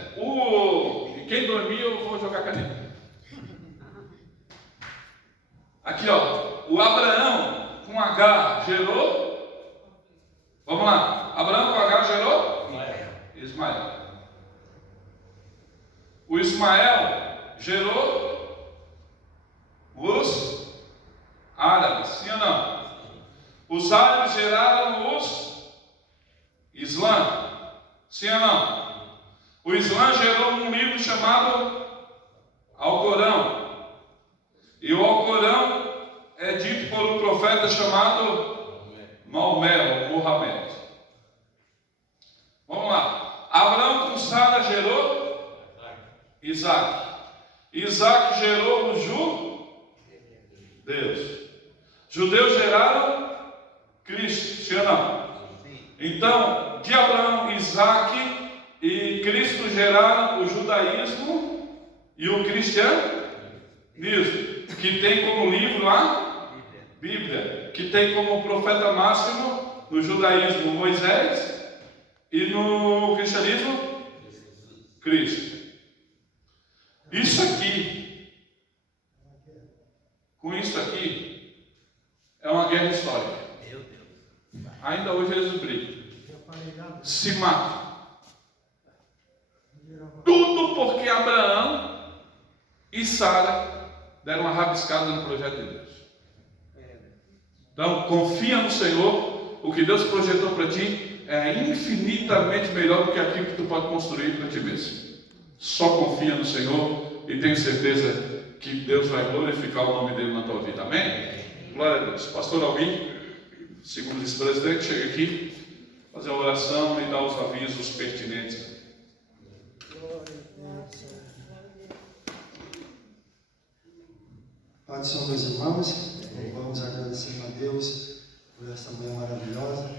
Quem dormir, eu vou jogar caneta. Aqui, ó. O Abraão com H gerou. Vamos lá. Abraão com H gerou? Ismael. O Ismael gerou os árabes, sim ou não? Os árabes geraram os Islã, sim ou não? O Islã gerou um livro chamado Alcorão. E o Alcorão é dito por um profeta chamado Maomé, ou Mohamed. Vamos lá. Abraão com Sara gerou Isaac. Isaac gerou os judeus. Judeus geraram Cristo, sim ou não? Então, de Abraão, Isaac e Cristo geraram o judaísmo e o cristianismo, que tem como livro a Bíblia, que tem como profeta máximo no judaísmo Moisés e no cristianismo Cristo. Isso aqui, com isso aqui, é uma guerra histórica. Ainda hoje eles brigam, se matam. Tudo porque Abraão e Sara deram uma rabiscada no projeto de Deus. Então, confia no Senhor. O que Deus projetou para ti é infinitamente melhor do que aquilo que tu pode construir para ti mesmo. Só confia no Senhor e tenho certeza que Deus vai glorificar o nome dele na tua vida. Amém? Glória a Deus. Pastor Alvin, segundo vice-presidente, chega aqui, fazer a oração e dar os avisos pertinentes. Pai do Senhor, meus irmãos, vamos agradecer a Deus por essa manhã maravilhosa.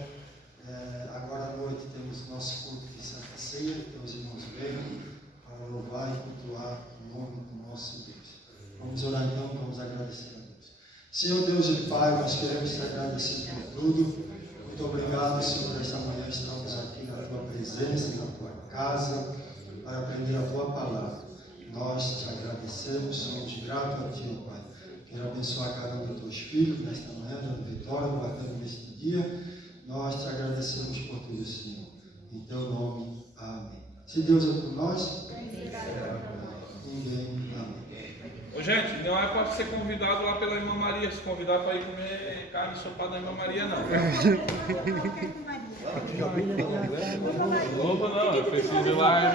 Agora à noite temos nosso culto de Santa Ceia, que os irmãos venham para louvar e cultuar o nome do nosso Deus. Vamos orar então, vamos agradecer a Deus. Senhor Deus e Pai, nós queremos te agradecer por tudo. Muito obrigado, Senhor, esta manhã estamos aqui na tua presença, na tua casa, para aprender a tua palavra. Nós te agradecemos, somos gratos a ti, Pai. Quero abençoar cada um dos teus filhos nesta manhã, dando vitória, guardando neste dia. Nós te agradecemos por tudo, Senhor. Em teu nome, amém. Se Deus é por nós, ninguém, amém. Ô, gente, não é para ser convidado lá pela Irmã Maria, se convidar para ir comer carne sopada da Irmã Maria, não. Não, eu preciso ir lá.